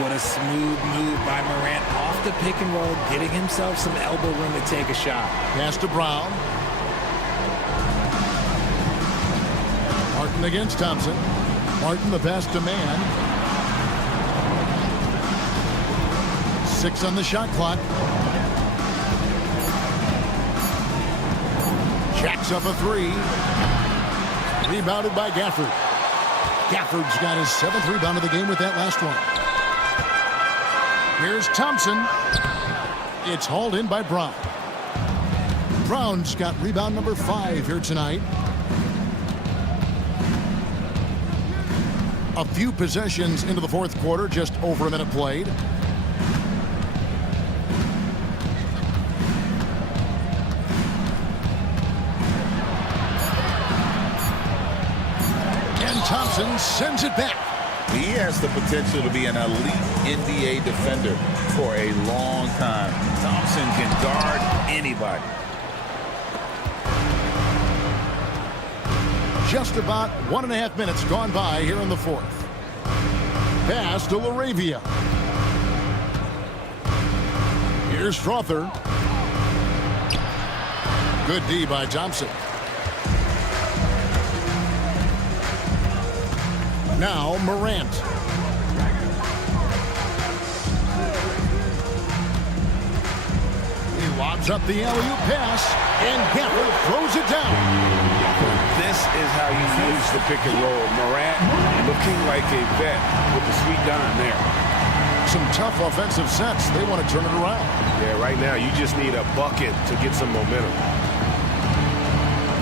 What a smooth move by Morant off the pick and roll, getting himself some elbow room to take a shot. Pass to Brown. Martin against Thompson. Martin the pass to Mann. 6 on the shot clock. Jacks up a 3. Rebounded by Gafford. Gafford's got his 7th rebound of the game with that last one. Here's Thompson. It's hauled in by Brown. Brown's got rebound number 5 here tonight. A few possessions into the fourth quarter, just over a minute played. And Thompson sends it back. He has the potential to be an elite NBA defender for a long time. Thompson can guard anybody. Just about 1.5 minutes gone by here in the fourth. Pass to LaRavia. Here's Strother. Good D by Thompson. Now Morant. He lobs up the alley-oop pass, and Gafford throws it down. This is how you use the pick and roll. Morant looking like a vet with the sweet dime there. Some tough offensive sets. They want to turn it around. Yeah, right now you just need a bucket to get some momentum.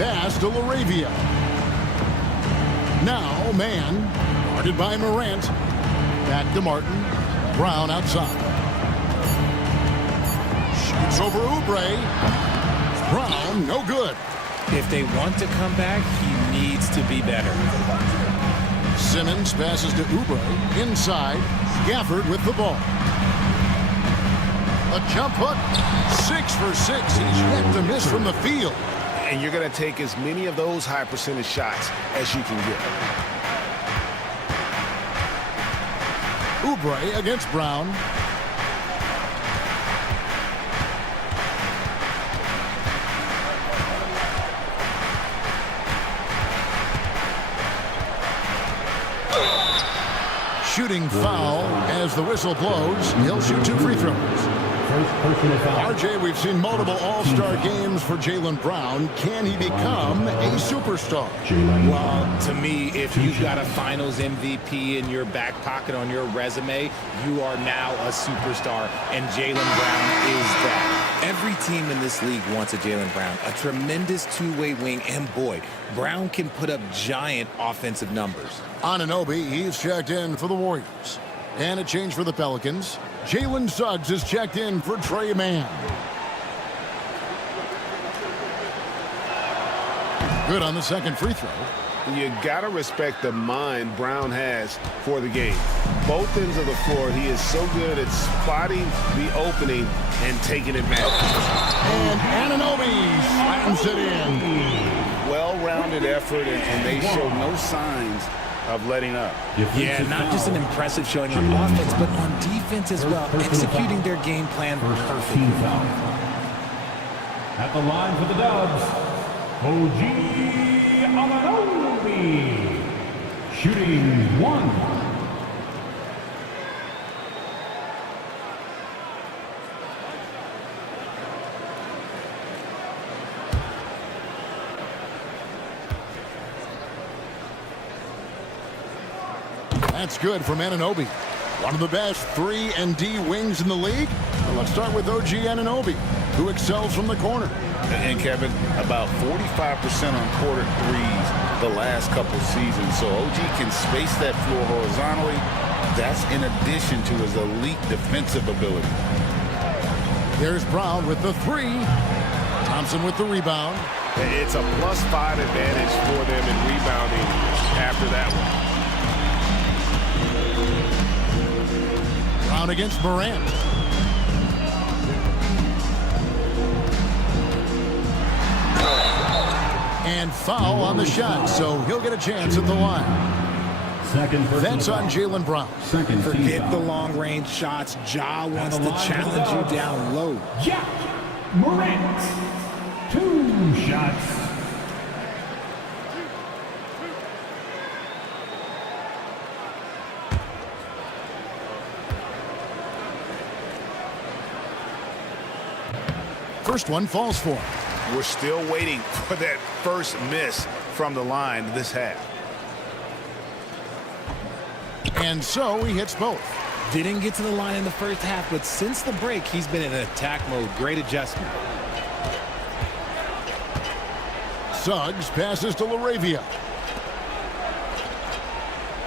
Pass to LaRavia. Now Mann, guarded by Morant. Back to Martin. Brown outside. Shoots over Oubre. Brown, no good. If they want to come back, he needs to be better. Simmons passes to Oubre. Inside. Gafford with the ball. A jump hook. 6 for 6. He's yet to miss from the field. And you're going to take as many of those high percentage shots as you can get. Oubre against Brown. Shooting foul as the whistle blows. He'll shoot 2 free throws. RJ, we've seen multiple all-star games for Jaylen Brown. Can he become a superstar? Well, to me, if you've got a finals MVP in your back pocket on your resume, you are now a superstar, and Jaylen Brown is that. Every team in this league wants a Jaylen Brown, a tremendous two-way wing, and boy, Brown can put up giant offensive numbers. Anunoby, he's checked in for the Warriors. And a change for the Pelicans. Jalen Suggs is checked in for Trey Mann. Good on the second free throw. You got to respect the mind Brown has for the game. Both ends of the floor, he is so good at spotting the opening and taking advantage. And Anunoby slams it in. Well-rounded effort, and they show no signs of letting up. Yeah, not just an impressive showing on offense, but on defense as well, executing their game plan perfectly. At the line for the Dubs, OG Anunoby, shooting 1. That's good from Anunoby. One of the best 3-and-D wings in the league. Well, let's start with OG Anunoby, who excels from the corner. And Kevin, about 45% on quarter threes the last couple seasons. So OG can space that floor horizontally. That's in addition to his elite defensive ability. There's Brown with the 3. Thompson with the rebound. It's a +5 advantage for them in rebounding after that one. Brown against Morant. And foul on the shot, so he'll get a chance at the line. That's on Jaylen Brown. Forget the long-range shots. Ja wants to challenge you down low. Ja Morant. 2 shots. First one falls for him. We're still waiting for that first miss from the line this half. And so he hits both. Didn't get to the line in the first half, but since the break, he's been in attack mode. Great adjustment. Suggs passes to LaRavia.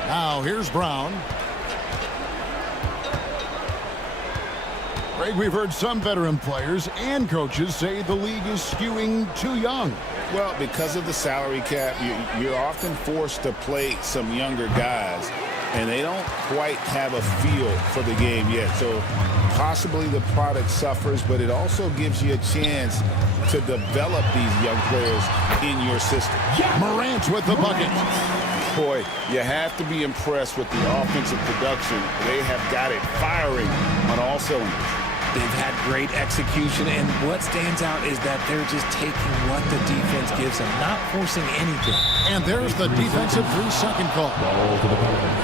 Now here's Brown. Greg, we've heard some veteran players and coaches say the league is skewing too young. Well, because of the salary cap, you're often forced to play some younger guys, and they don't quite have a feel for the game yet. So possibly the product suffers, but it also gives you a chance to develop these young players in your system. Morant with the bucket. Boy, you have to be impressed with the offensive production. They have got it firing on all cylinders. They've had great execution, and what stands out is that they're just taking what the defense gives them, not forcing anything. And there's the defensive 3-second call. Ball to the Pelicans.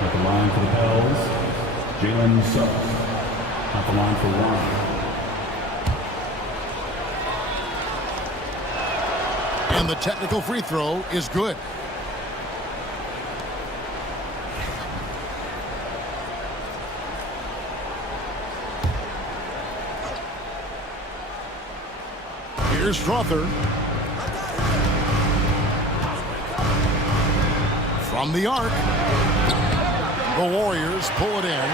At the line for the Pels, Jalen Suggs. At the line for one. And the technical free throw is good. Here's Strother. From the arc. The Warriors pull it in.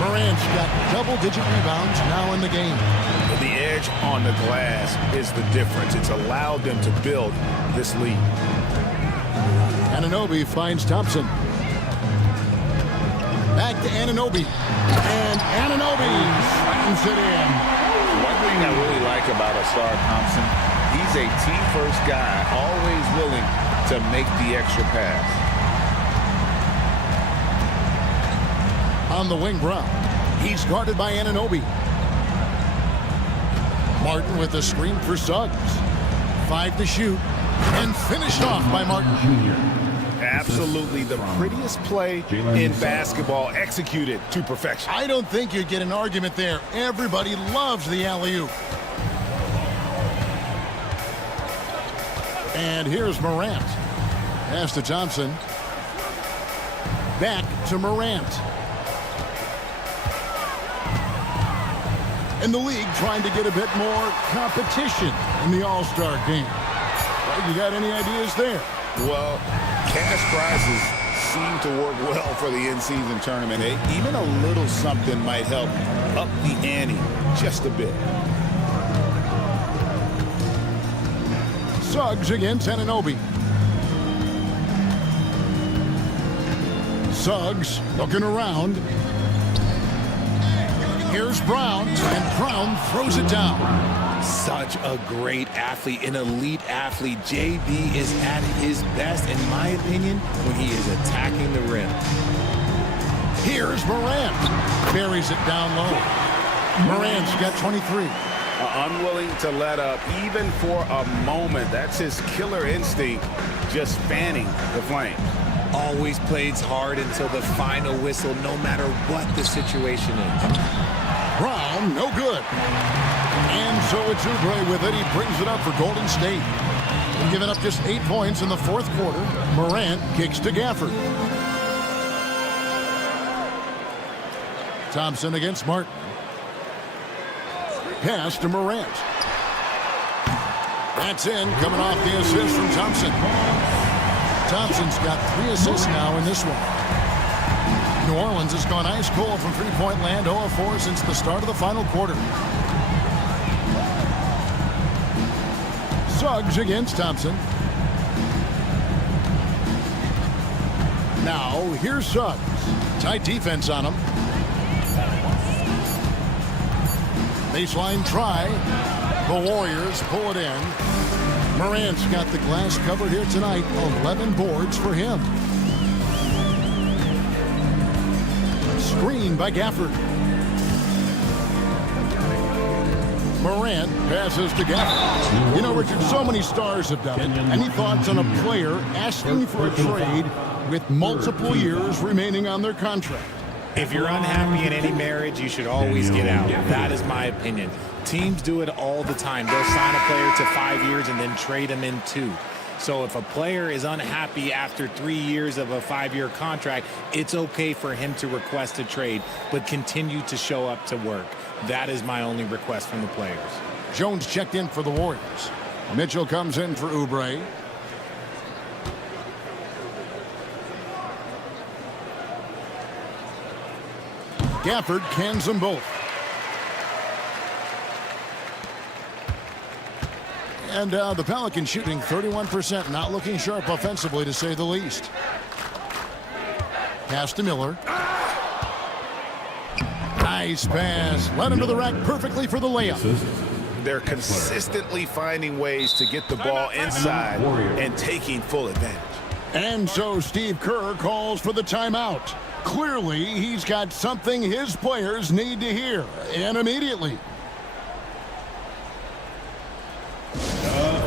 Morant's got double-digit rebounds now in the game. The edge on the glass is the difference. It's allowed them to build this lead. Anunoby finds Thompson. Back to Anunoby. And Anunoby slams it in. One thing I really like about Asar Thompson, he's a team-first guy, always willing to make the extra pass. On the wing, Brown. He's guarded by Anunoby. Martin with a screen for Suggs. 5 to shoot. And finished off by Martin. Absolutely the prettiest play in basketball, executed to perfection. I don't think you'd get an argument there. Everybody loves the alley-oop. And here's Morant. Pass to Thompson. Back to Morant. And the league trying to get a bit more competition in the All-Star game. Well, you got any ideas there? Well, cash prizes seem to work well for the in-season tournament. Even a little something might help up the ante just a bit. Suggs against Anunoby. Suggs looking around. Here's Brown, and Brown throws it down. Such a great athlete, an elite athlete. JB is at his best, in my opinion, when he is attacking the rim. Here's Morant. Buries it down low. Morant's got 23. Unwilling to let up, even for a moment. That's his killer instinct, just fanning the flame. Always plays hard until the final whistle, no matter what the situation is. Brown, no good. And so it's Oubre with it. He brings it up for Golden State. And giving up just 8 points in the fourth quarter, Morant kicks to Gafford. Thompson against Martin. Pass to Morant. That's in, coming off the assist from Thompson. Thompson's got 3 assists now in this one. New Orleans has gone ice cold from three-point land, 0 of 4 since the start of the final quarter. Suggs against Thompson. Now, here's Suggs. Tight defense on him. Baseline try. The Warriors pull it in. Morant's got the glass covered here tonight. 11 boards for him. Screen by Gafford. Morant passes to Gafford. You know, Richard, so many stars have done it. Any thoughts on a player asking for a trade with multiple years remaining on their contract? If you're unhappy in any marriage, you should always get out. That is my opinion. Teams do it all the time. They'll sign a player to 5 years and then trade him in 2. So if a player is unhappy after 3 years of a 5-year contract, it's okay for him to request a trade, but continue to show up to work. That is my only request from the players. Jones checked in for the Warriors. Mitchell comes in for Oubre. Gafford cans them both. And the Pelicans shooting 31%, not looking sharp offensively, to say the least. Pass to Miller. Nice pass. Led him to the rack perfectly for the layup. They're consistently finding ways to get the ball inside and taking full advantage. And so Steve Kerr calls for the timeout. Clearly, he's got something his players need to hear, and immediately.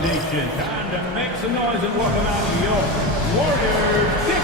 Nation, time to make some noise and welcome out your Warriors 16.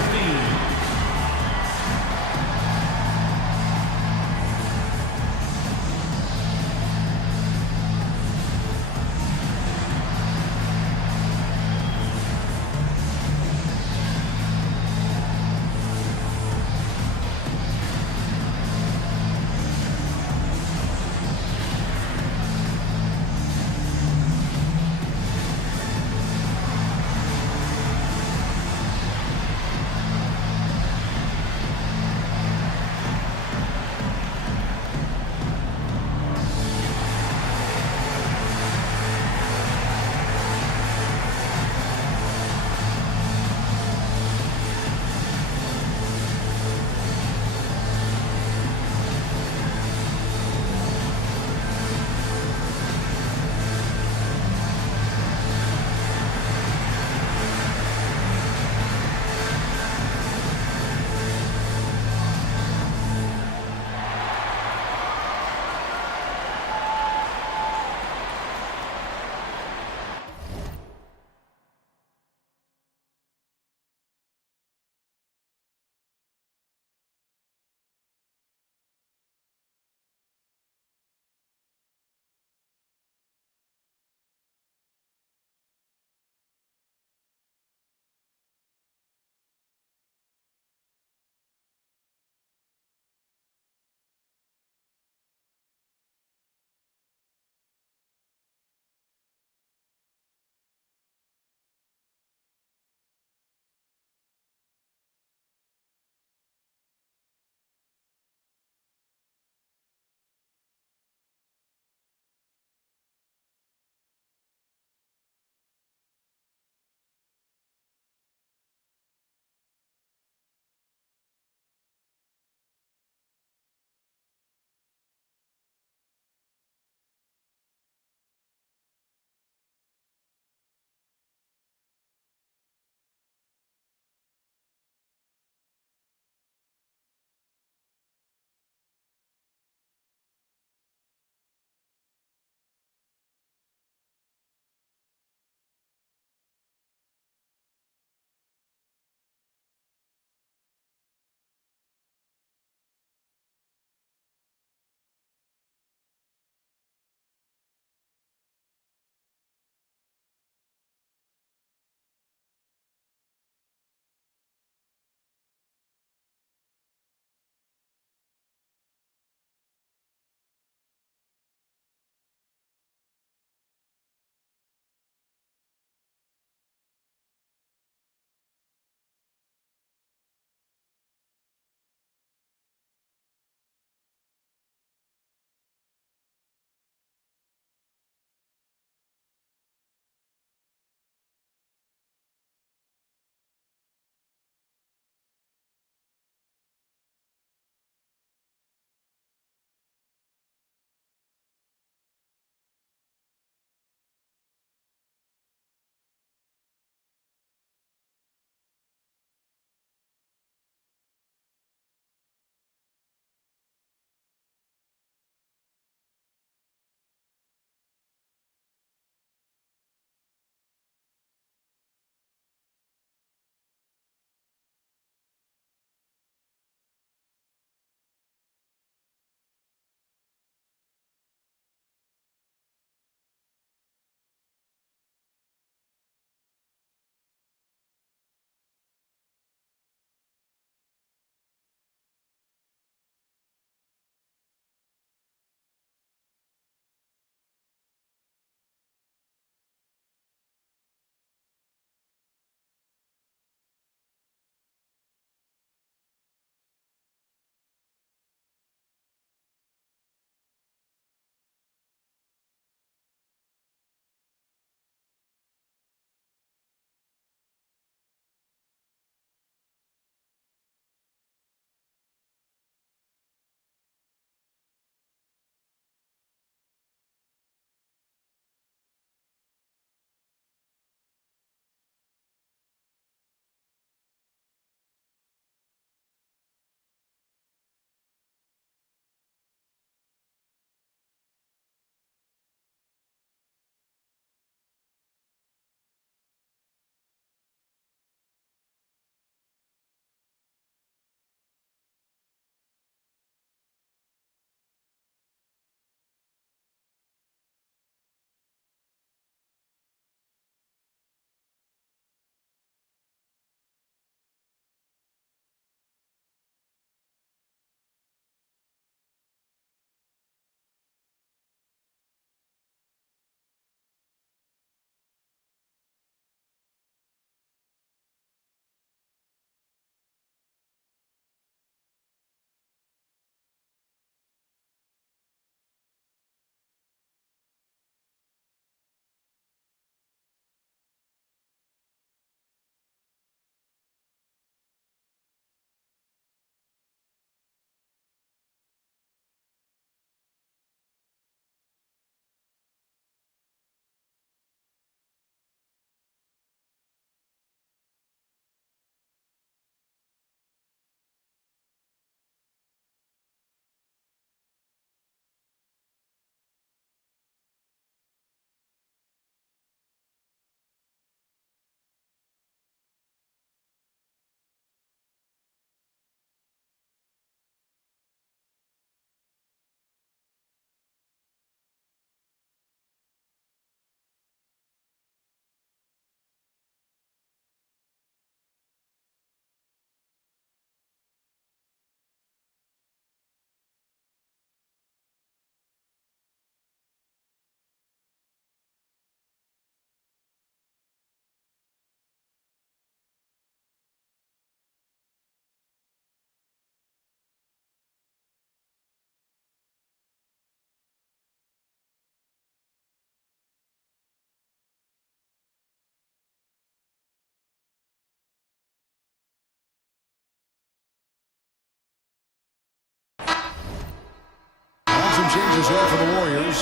Some changes here for the Warriors.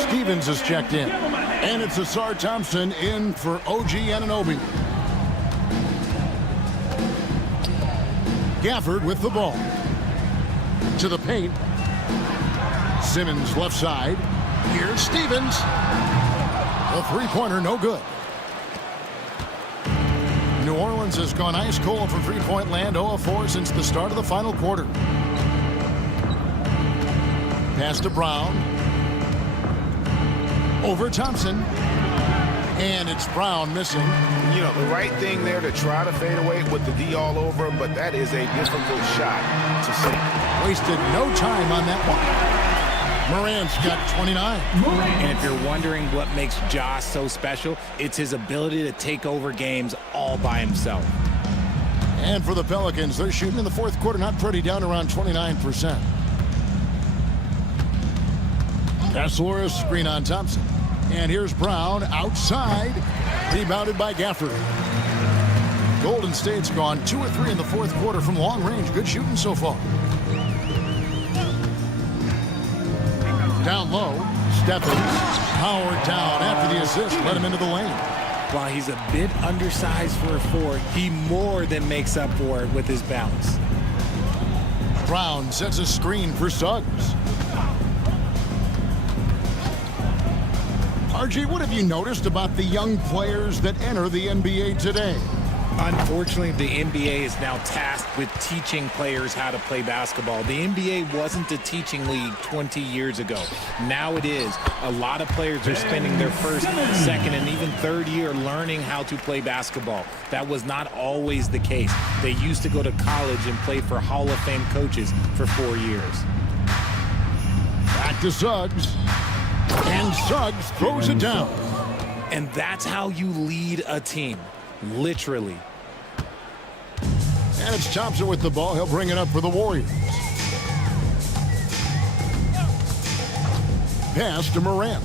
Stevens is checked in. And it's Asar Thompson in for OG Anunoby. Gafford with the ball. To the paint. Simmons left side. Here's Stevens. The three-pointer no good. New Orleans has gone ice cold from three-point land, 0 of 4 since the start of the final quarter. Pass to Brown. Over Thompson. And it's Brown missing. You know, the right thing there to try to fade away with the D all over him, but that is a difficult shot to see. Wasted no time on that one. Morant's got 29. And if you're wondering what makes Josh so special, it's his ability to take over games all by himself. And for the Pelicans, they're shooting in the fourth quarter, not pretty, down around 29%. Kessler, screen on Thompson. And here's Brown outside, rebounded by Gafford. Golden State's gone 2 of 3 in the fourth quarter from long range. Good shooting so far. Down low, Stephens powered down after the assist, let him into the lane. While he's a bit undersized for a forward, he more than makes up for it with his bounce. Brown sets a screen for Suggs. RG, what have you noticed about the young players that enter the NBA today? Unfortunately, the NBA is now tasked with teaching players how to play basketball. The NBA wasn't a teaching league 20 years ago. Now it is. A lot of players are spending their first, second, and even third year learning how to play basketball. That was not always the case. They used to go to college and play for Hall of Fame coaches for 4 years. Back to Suggs. And Suggs throws it down. And that's how you lead a team. Literally. And it's Thompson with the ball. He'll bring it up for the Warriors. Pass to Morant.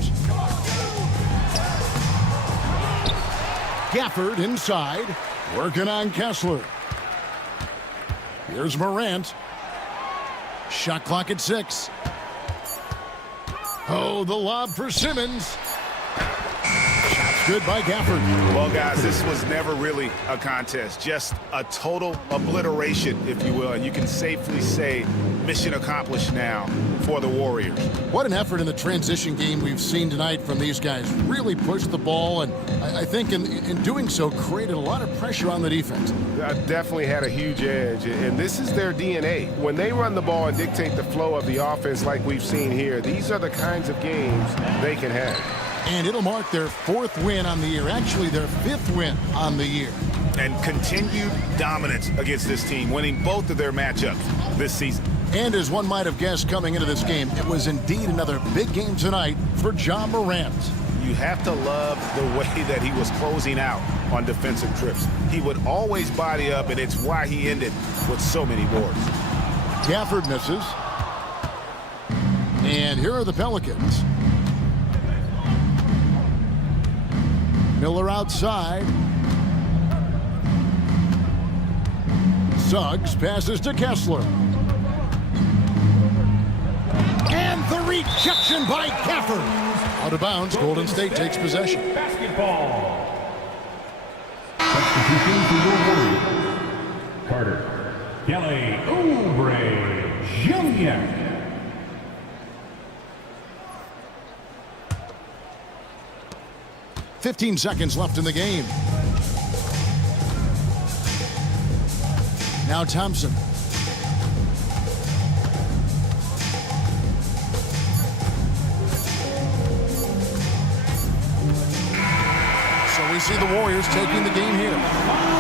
Gafford inside. Working on Kessler. Here's Morant. Shot clock at 6. Oh, the lob for Simmons. Good by Gafford. Well, guys, this was never really a contest, just a total obliteration, if you will. And you can safely say mission accomplished now for the Warriors. What an effort in the transition game we've seen tonight from these guys. Really pushed the ball, and I think in doing so created a lot of pressure on the defense. Definitely had a huge edge, and this is their DNA. When they run the ball and dictate the flow of the offense like we've seen here, these are the kinds of games they can have. And it'll mark their 4th win on the year, actually their 5th win on the year. And continued dominance against this team, winning both of their matchups this season. And as one might have guessed coming into this game, it was indeed another big game tonight for Ja Morant. You have to love the way that he was closing out on defensive trips. He would always body up, and it's why he ended with so many boards. Gafford misses. And here are the Pelicans. Miller outside. Suggs passes to Kessler. And the rejection by Gafford. Out of bounds, Golden State takes possession. Basketball. Substitution for your Warriors. Carter. Kelly Oubre Jr. 15 seconds left in the game. Now Thompson. So we see the Warriors taking the game here.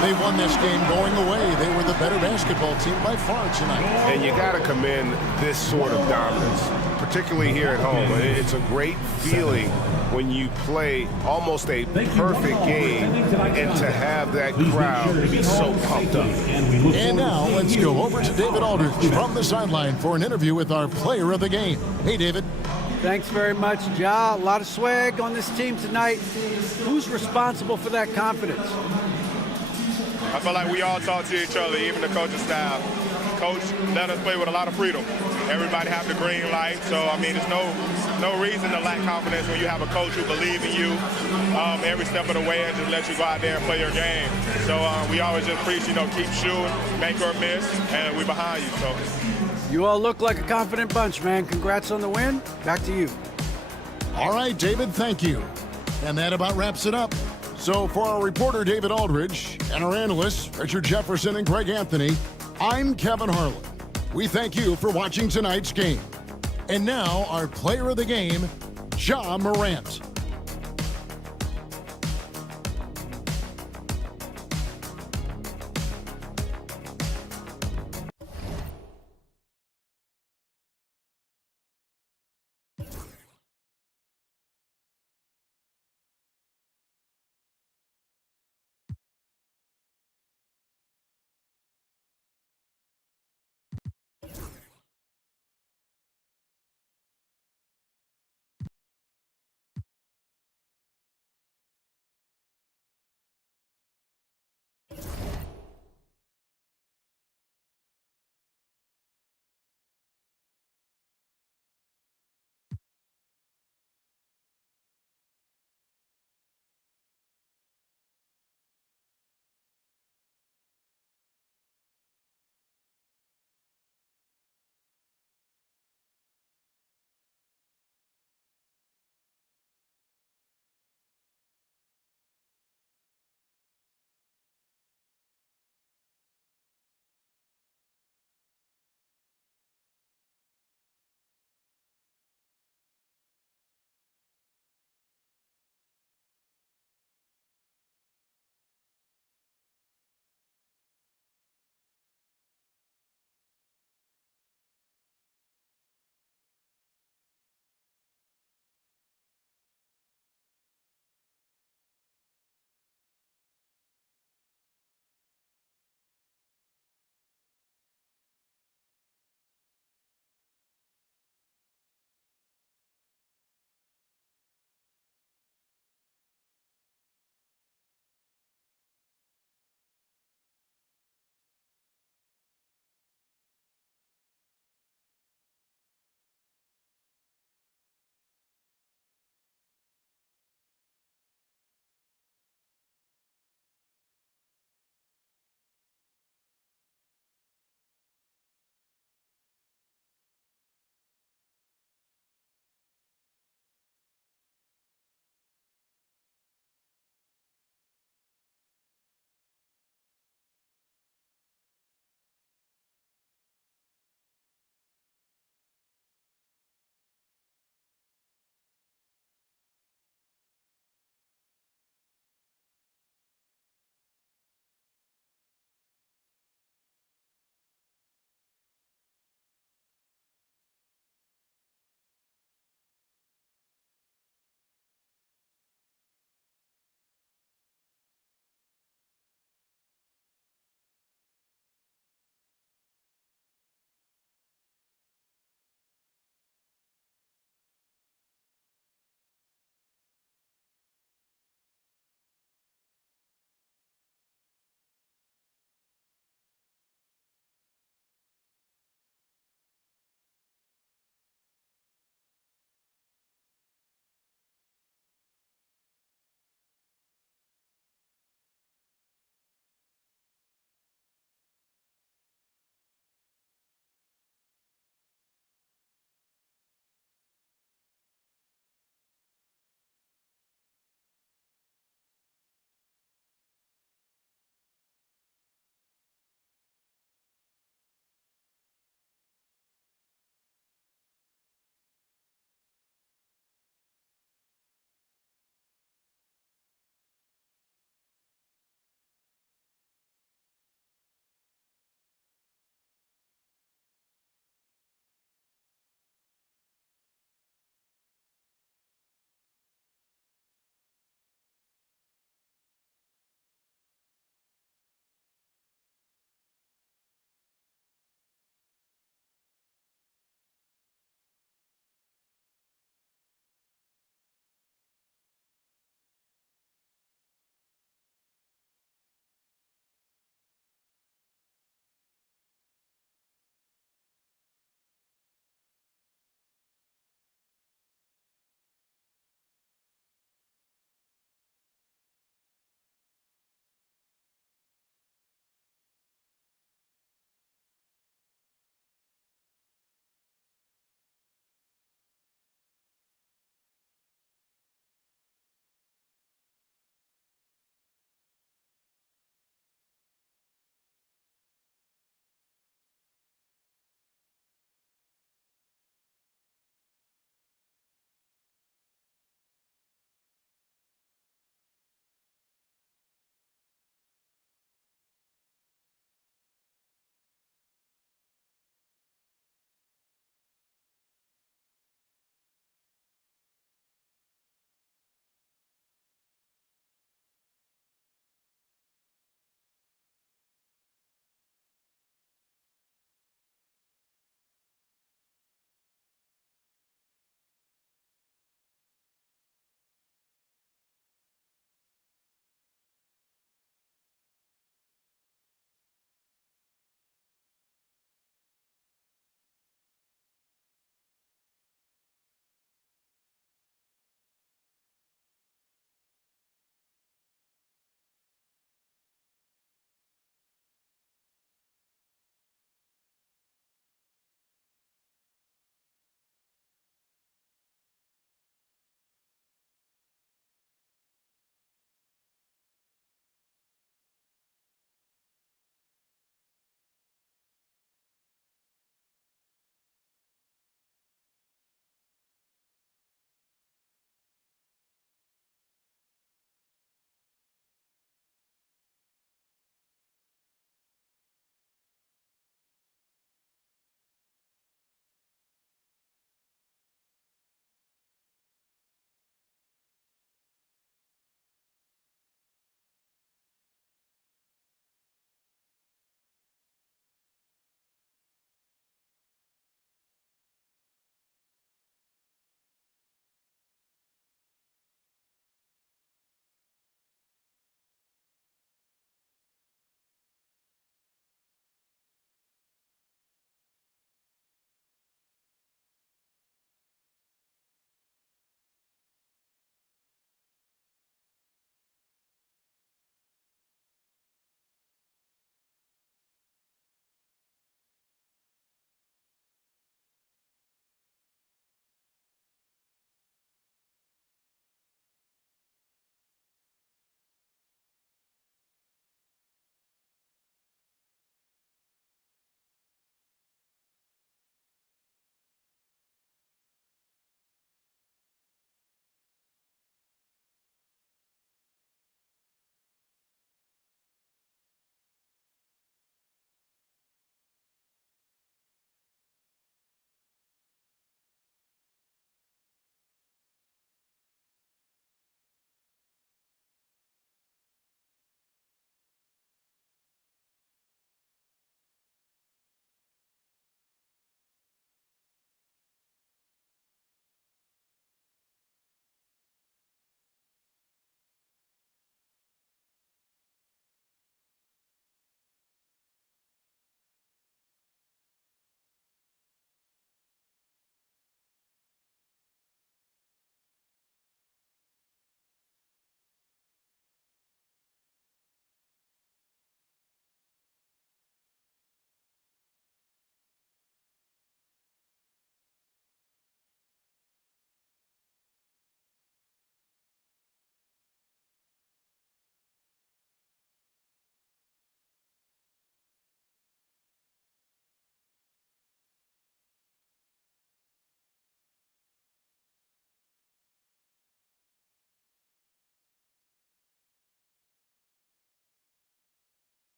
They won this game going away. They were the better basketball team by far tonight. And you got to commend this sort of dominance, particularly here at home. It's a great feeling when you play almost a perfect game and to have that crowd be so pumped up. And now let's go over to David Aldridge from the sideline for an interview with our player of the game. Hey, David. Thanks very much, Ja. A lot of swag on this team tonight. Who's responsible for that confidence? I feel like we all talk to each other, even the coaching staff. Coach let us play with a lot of freedom. everybody have the green light. So, I mean, there's no reason to lack confidence when you have a coach who believes in you every step of the way and just let you go out there and play your game. So we always just preach, keep shooting, make or miss, and we're behind you. So. You all look like a confident bunch, man. Congrats on the win. Back to you. All right, David, thank you. And that about wraps it up. So for our reporter, David Aldridge, and our analysts, Richard Jefferson and Greg Anthony, I'm Kevin Harlan. We thank you for watching tonight's game. And now, our player of the game, Ja Morant.